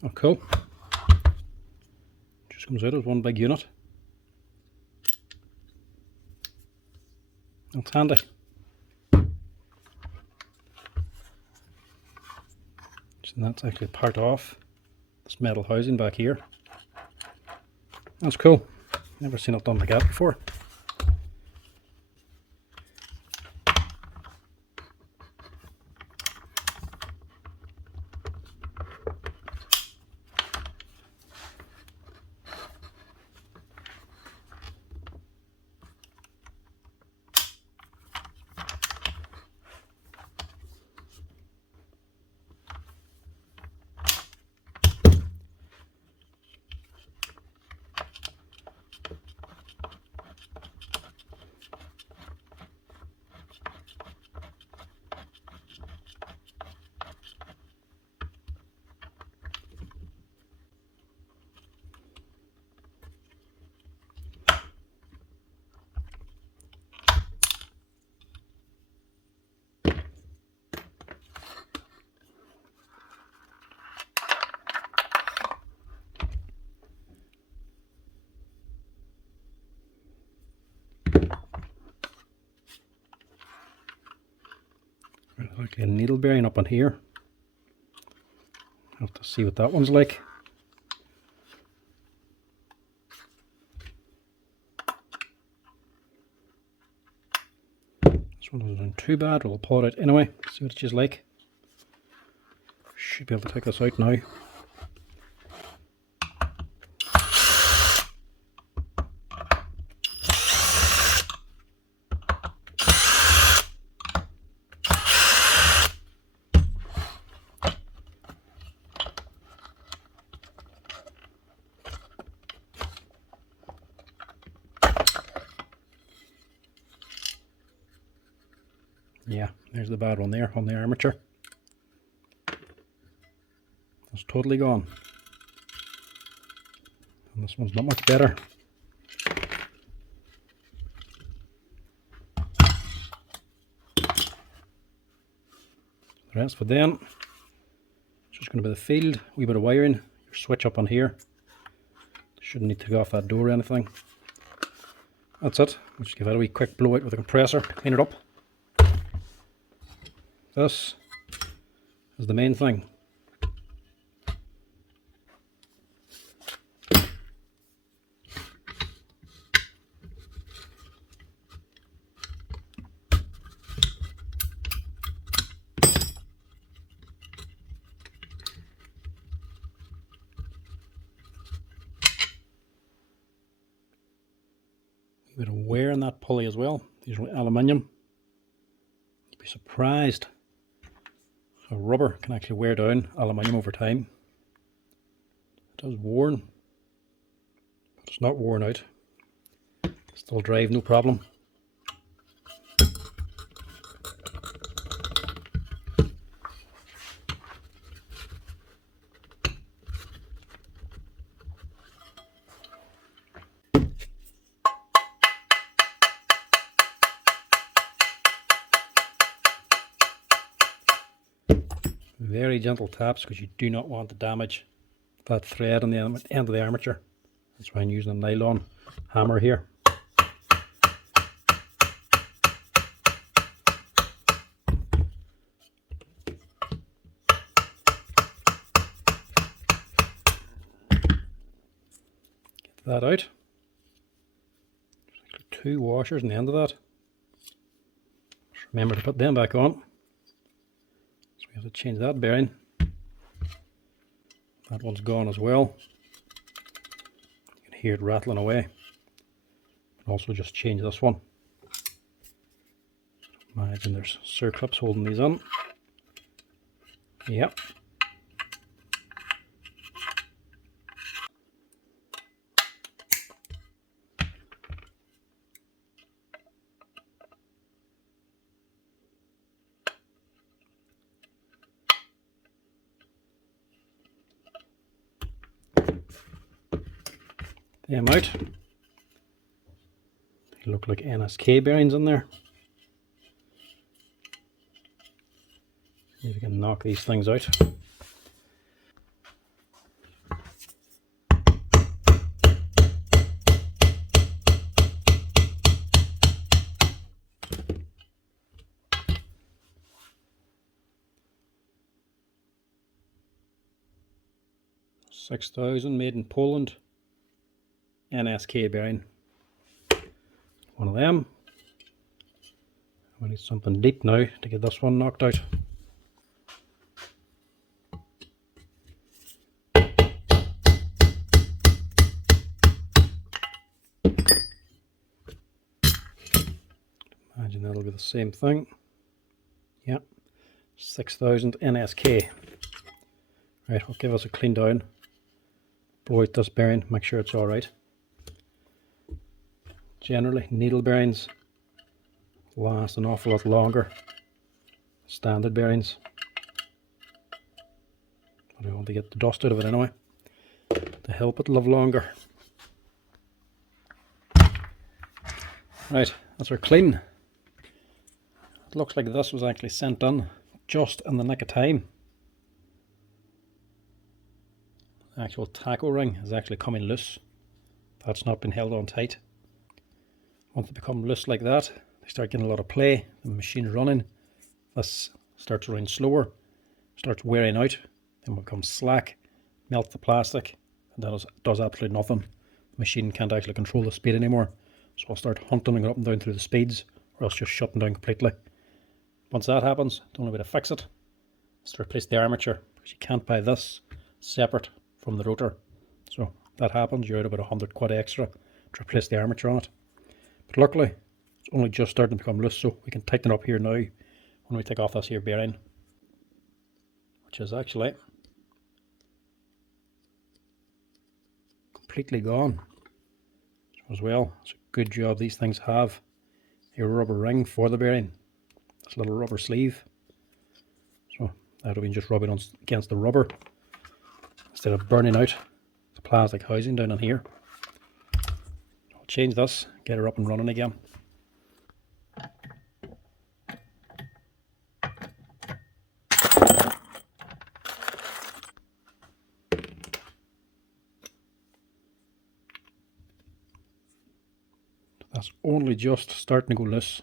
Oh, cool. Just comes out as one big unit. That's handy. So that's actually part off this metal housing back here. That's cool. Never seen it done like that before. Like a needle bearing up on here. Have to see what that one's like. This one doesn't sound too bad. We'll pull it out anyway. See what it's like. Should be able to take this out now. Yeah, there's the bad one there on the armature. It's totally gone. And this one's not much better. The rest for then, it's just going to be the field, a wee bit of wiring, your switch up on here. Shouldn't need to go off that door or anything. That's it. We'll just give that a wee quick blow out with a compressor to clean it up. This is the main thing. A bit of wear in that pulley as well. These are aluminium. You'd be surprised how rubber can actually wear down aluminium over time. It is worn, but it's not worn out. Still drive no problem. Very gentle taps because you do not want to damage that thread on the end of the armature. That's why I'm using a nylon hammer here. Get that out. There's actually 2 washers on the end of that. Just remember to put them back on. We have to change that bearing. That one's gone as well. You can hear it rattling away. And also just change this one. Imagine there's circlips holding these on. Yep. Them out. They look like NSK bearings in there. See if we can knock these things out. 6000 made in Poland, NSK bearing. One of them. We need something deep now to get this one knocked out. Imagine that'll be the same thing. Yep, 6000 NSK. Right, we'll give us a clean down, blow out this bearing, make sure it's alright. Generally, needle bearings last an awful lot longer than standard bearings. But I want to get the dust out of it anyway, to help it live longer. Right, that's our clean. It looks like this was actually sent in just in the nick of time. The actual taco ring is actually coming loose. That's not been held on tight. Once they become loose like that, they start getting a lot of play. The machine's running. This starts running slower, starts wearing out, then becomes slack, melts the plastic, and that does absolutely nothing. The machine can't actually control the speed anymore. So I'll start hunting and go up and down through the speeds, or else just shutting down completely. Once that happens, the only way to fix it is to replace the armature, because you can't buy this separate from the rotor. So if that happens, you're out about 100 quid extra to replace the armature on it. But luckily, it's only just starting to become loose, so we can tighten it up here now when we take off this here bearing, which is actually completely gone. So as well, it's a good job these things have a rubber ring for the bearing. This little rubber sleeve. So that we can just rub it on against the rubber instead of burning out the plastic housing down in here. I'll change this, get her up and running again. That's only just starting to go loose.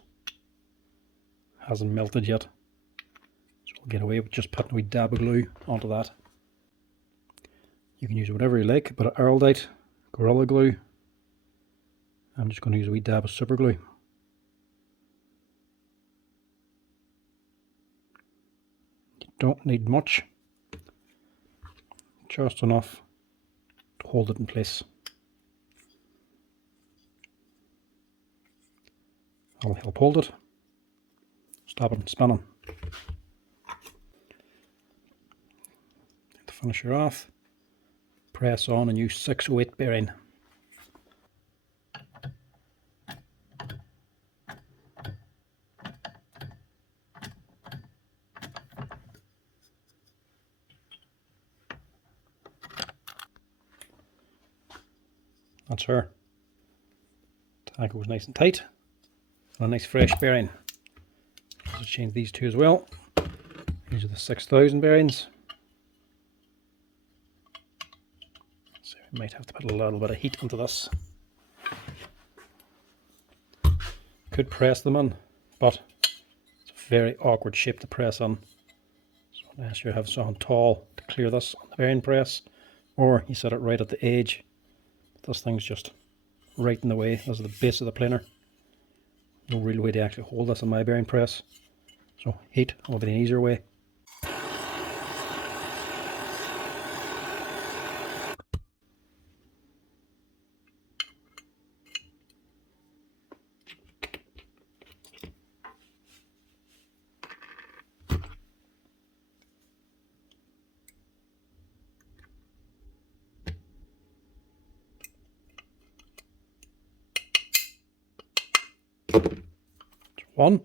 Hasn't melted yet. So we'll get away with just putting a wee dab of glue onto that. You can use whatever you like, but Araldite, Gorilla Glue. I'm just going to use a wee dab of super glue. You don't need much, just enough to hold it in place. I'll help hold it, stop it from spinning. To finish her off, press on a new 608 bearing. That's her. Tag goes nice and tight. And a nice fresh bearing. I'll change these two as well. These are the 6000 bearings. So we might have to put a little bit of heat into this. Could press them in, but it's a very awkward shape to press in. So unless you have something tall to clear this on the bearing press, or you set it right at the edge. This thing's just right in the way. This is the base of the planer. No real way to actually hold this on my bearing press. So heat will be an easier way. One.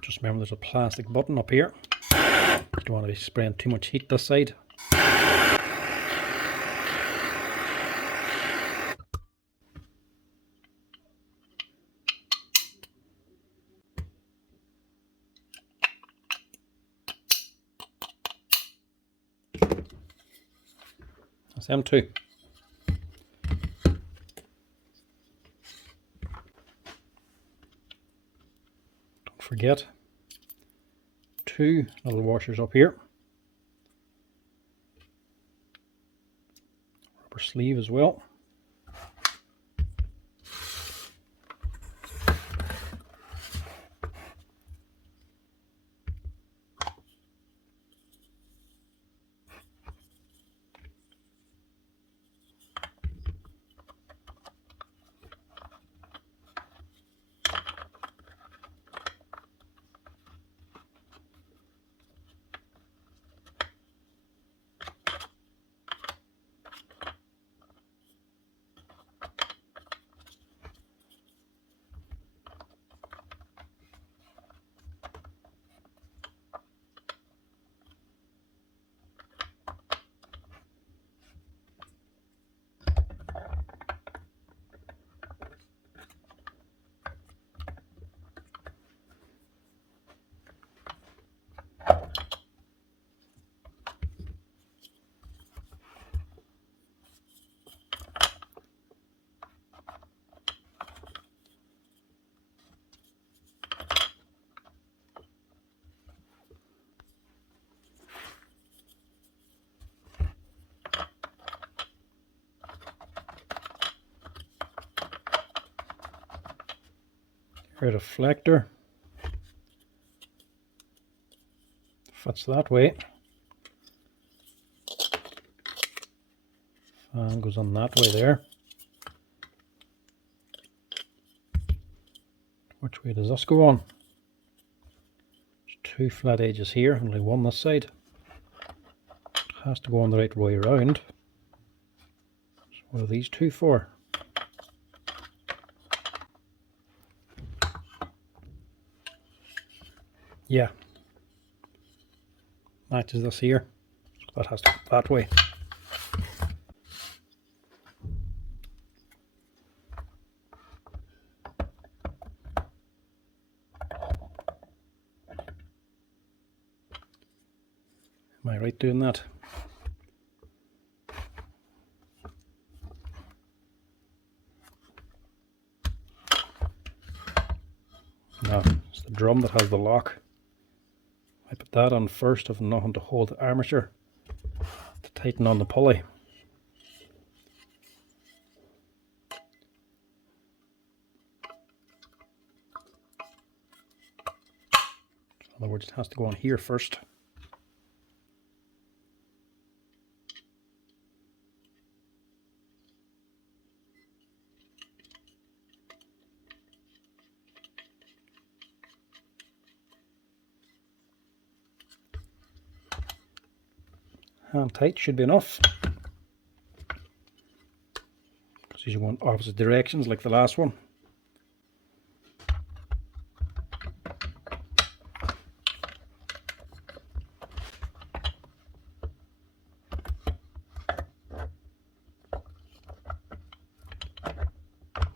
Just remember there's a plastic button up here. You don't want to be spraying too much heat this side. That's them two. Forget two little washers up here. sleeve as well. Reflector fits that way, and goes on that way there. Which way does this go on? There's two flat edges here, only one this side. It has to go on the right way around. So what are these two for? Yeah, matches this here, so that has to go that way. Am I right doing that? No, it's the drum that has the lock. I put that on first, of nothing to hold the armature to tighten on the pulley. In other words, it has to go on here first. Hand tight should be enough, because you go in opposite directions like the last one.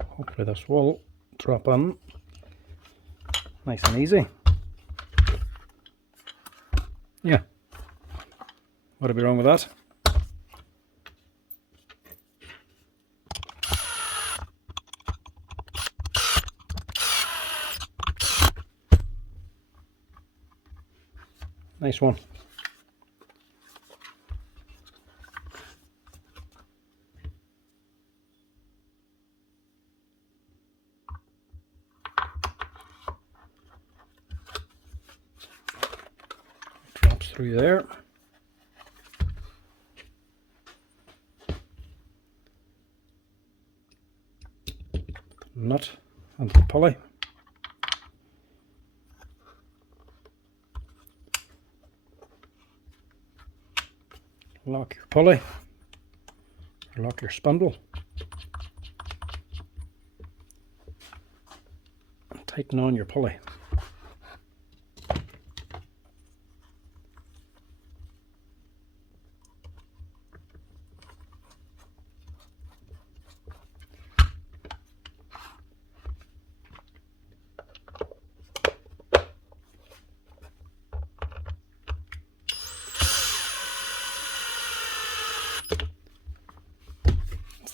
Hopefully this will drop in nice and easy. Yeah, what'd be wrong with that? Nice one. Drops through there. Nut onto the pulley. Lock your pulley, or lock your spindle, and tighten on your pulley.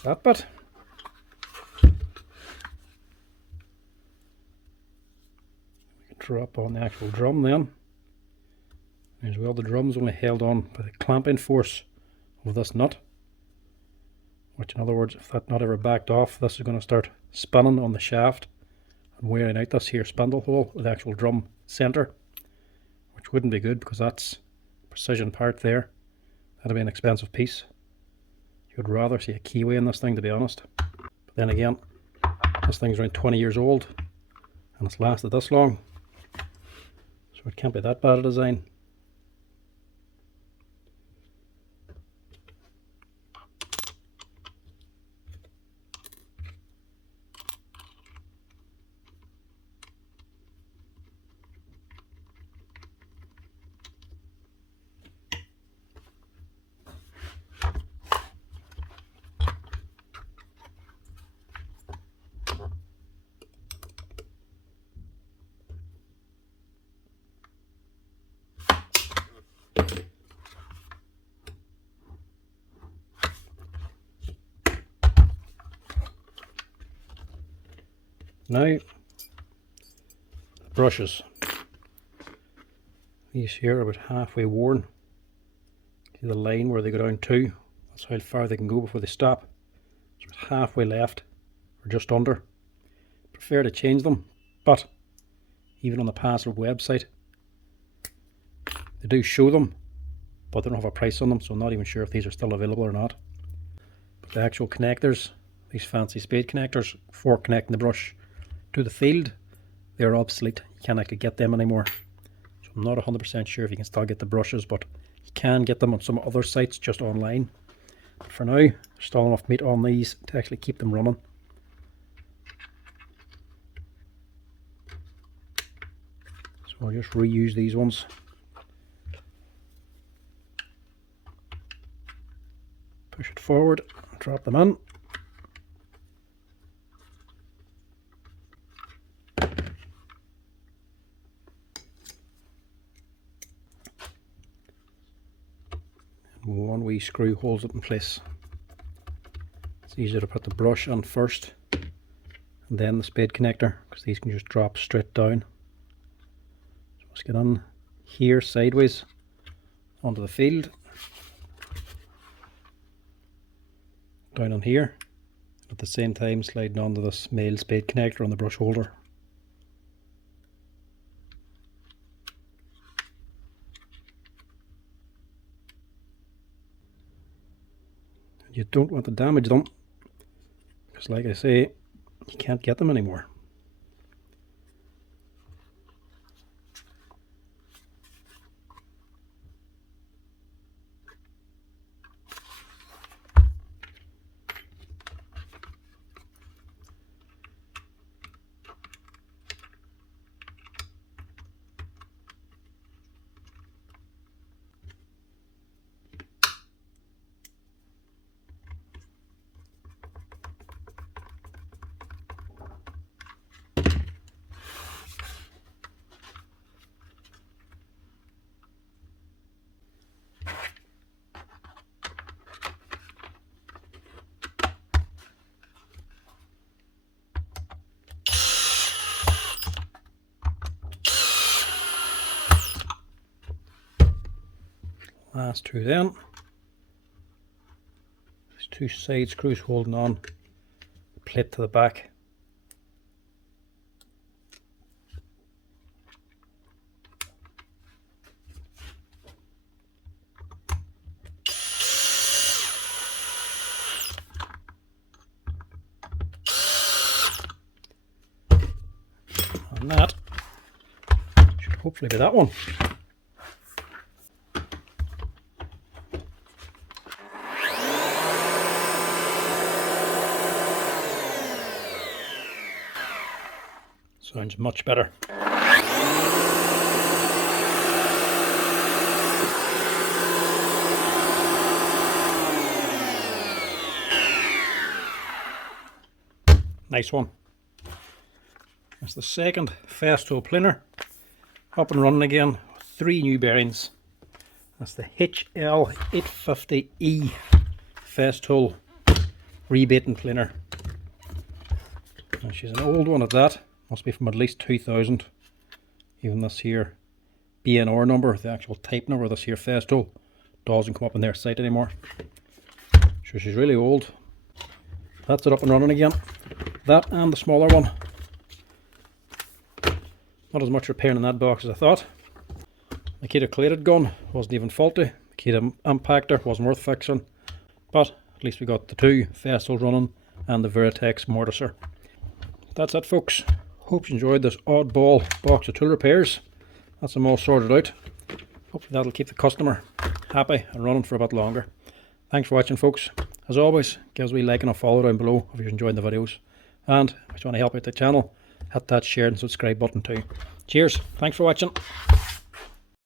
That bit. We can drop on the actual drum then. As well, the drum's only held on by the clamping force of this nut. which in other words, if that not ever backed off, this is going to start spinning on the shaft and wearing out this here spindle hole with the actual drum centre, which wouldn't be good because that's a precision part there. That'd be an expensive piece. You'd rather see a keyway in this thing, to be honest. But then again, this thing's around 20 years old and it's lasted this long, so it can't be that bad a design. Now, the brushes. These here are about halfway worn. See the line where they go down to? That's how far they can go before they stop. So it's halfway left, or just under. Prefer to change them, but even on the Passive website, they do show them, but they don't have a price on them, so I'm not even sure if these are still available or not. But the actual connectors, these fancy spade connectors for connecting the brush to the field, they're obsolete. You can't actually get them anymore. So I'm not 100% sure if you can still get the brushes, but you can get them on some other sites just online. But for now, there's still enough meat on these to actually keep them running. So I'll just reuse these ones. Push it forward, drop them in. One wee screw holds it in place. It's easier to put the brush on first and then the spade connector, because these can just drop straight down. So let's get on here sideways onto the field, down on here, at the same time sliding onto this male spade connector on the brush holder. You don't want to damage them, because like I say, you can't get them anymore. Last two then. There's two side screws holding on the plate to the back. And that should hopefully be that one. Sounds much better. Nice one. That's the second Festool planer up and running again. 3 new bearings. That's the HL850E Festool rebating planer. And she's an old one at that. Must be from at least 2000. Even this here BNR number, the actual type number of this here Festool, doesn't come up on their site anymore. So she's really old. That's it up and running again. That and the smaller one. Not as much repair in that box as I thought. Makita clated gun wasn't even faulty. Makita impactor wasn't worth fixing. But at least we got the 2 Festools running and the Virutex morticer. That's it, folks. Hope you enjoyed this oddball box of tool repairs. That's them all sorted out. Hopefully that'll keep the customer happy and running for a bit longer. Thanks for watching, folks. As always, give us a wee like and a follow down below if you're enjoying the videos. And if you want to help out the channel, hit that share and subscribe button too. Cheers. Thanks for watching.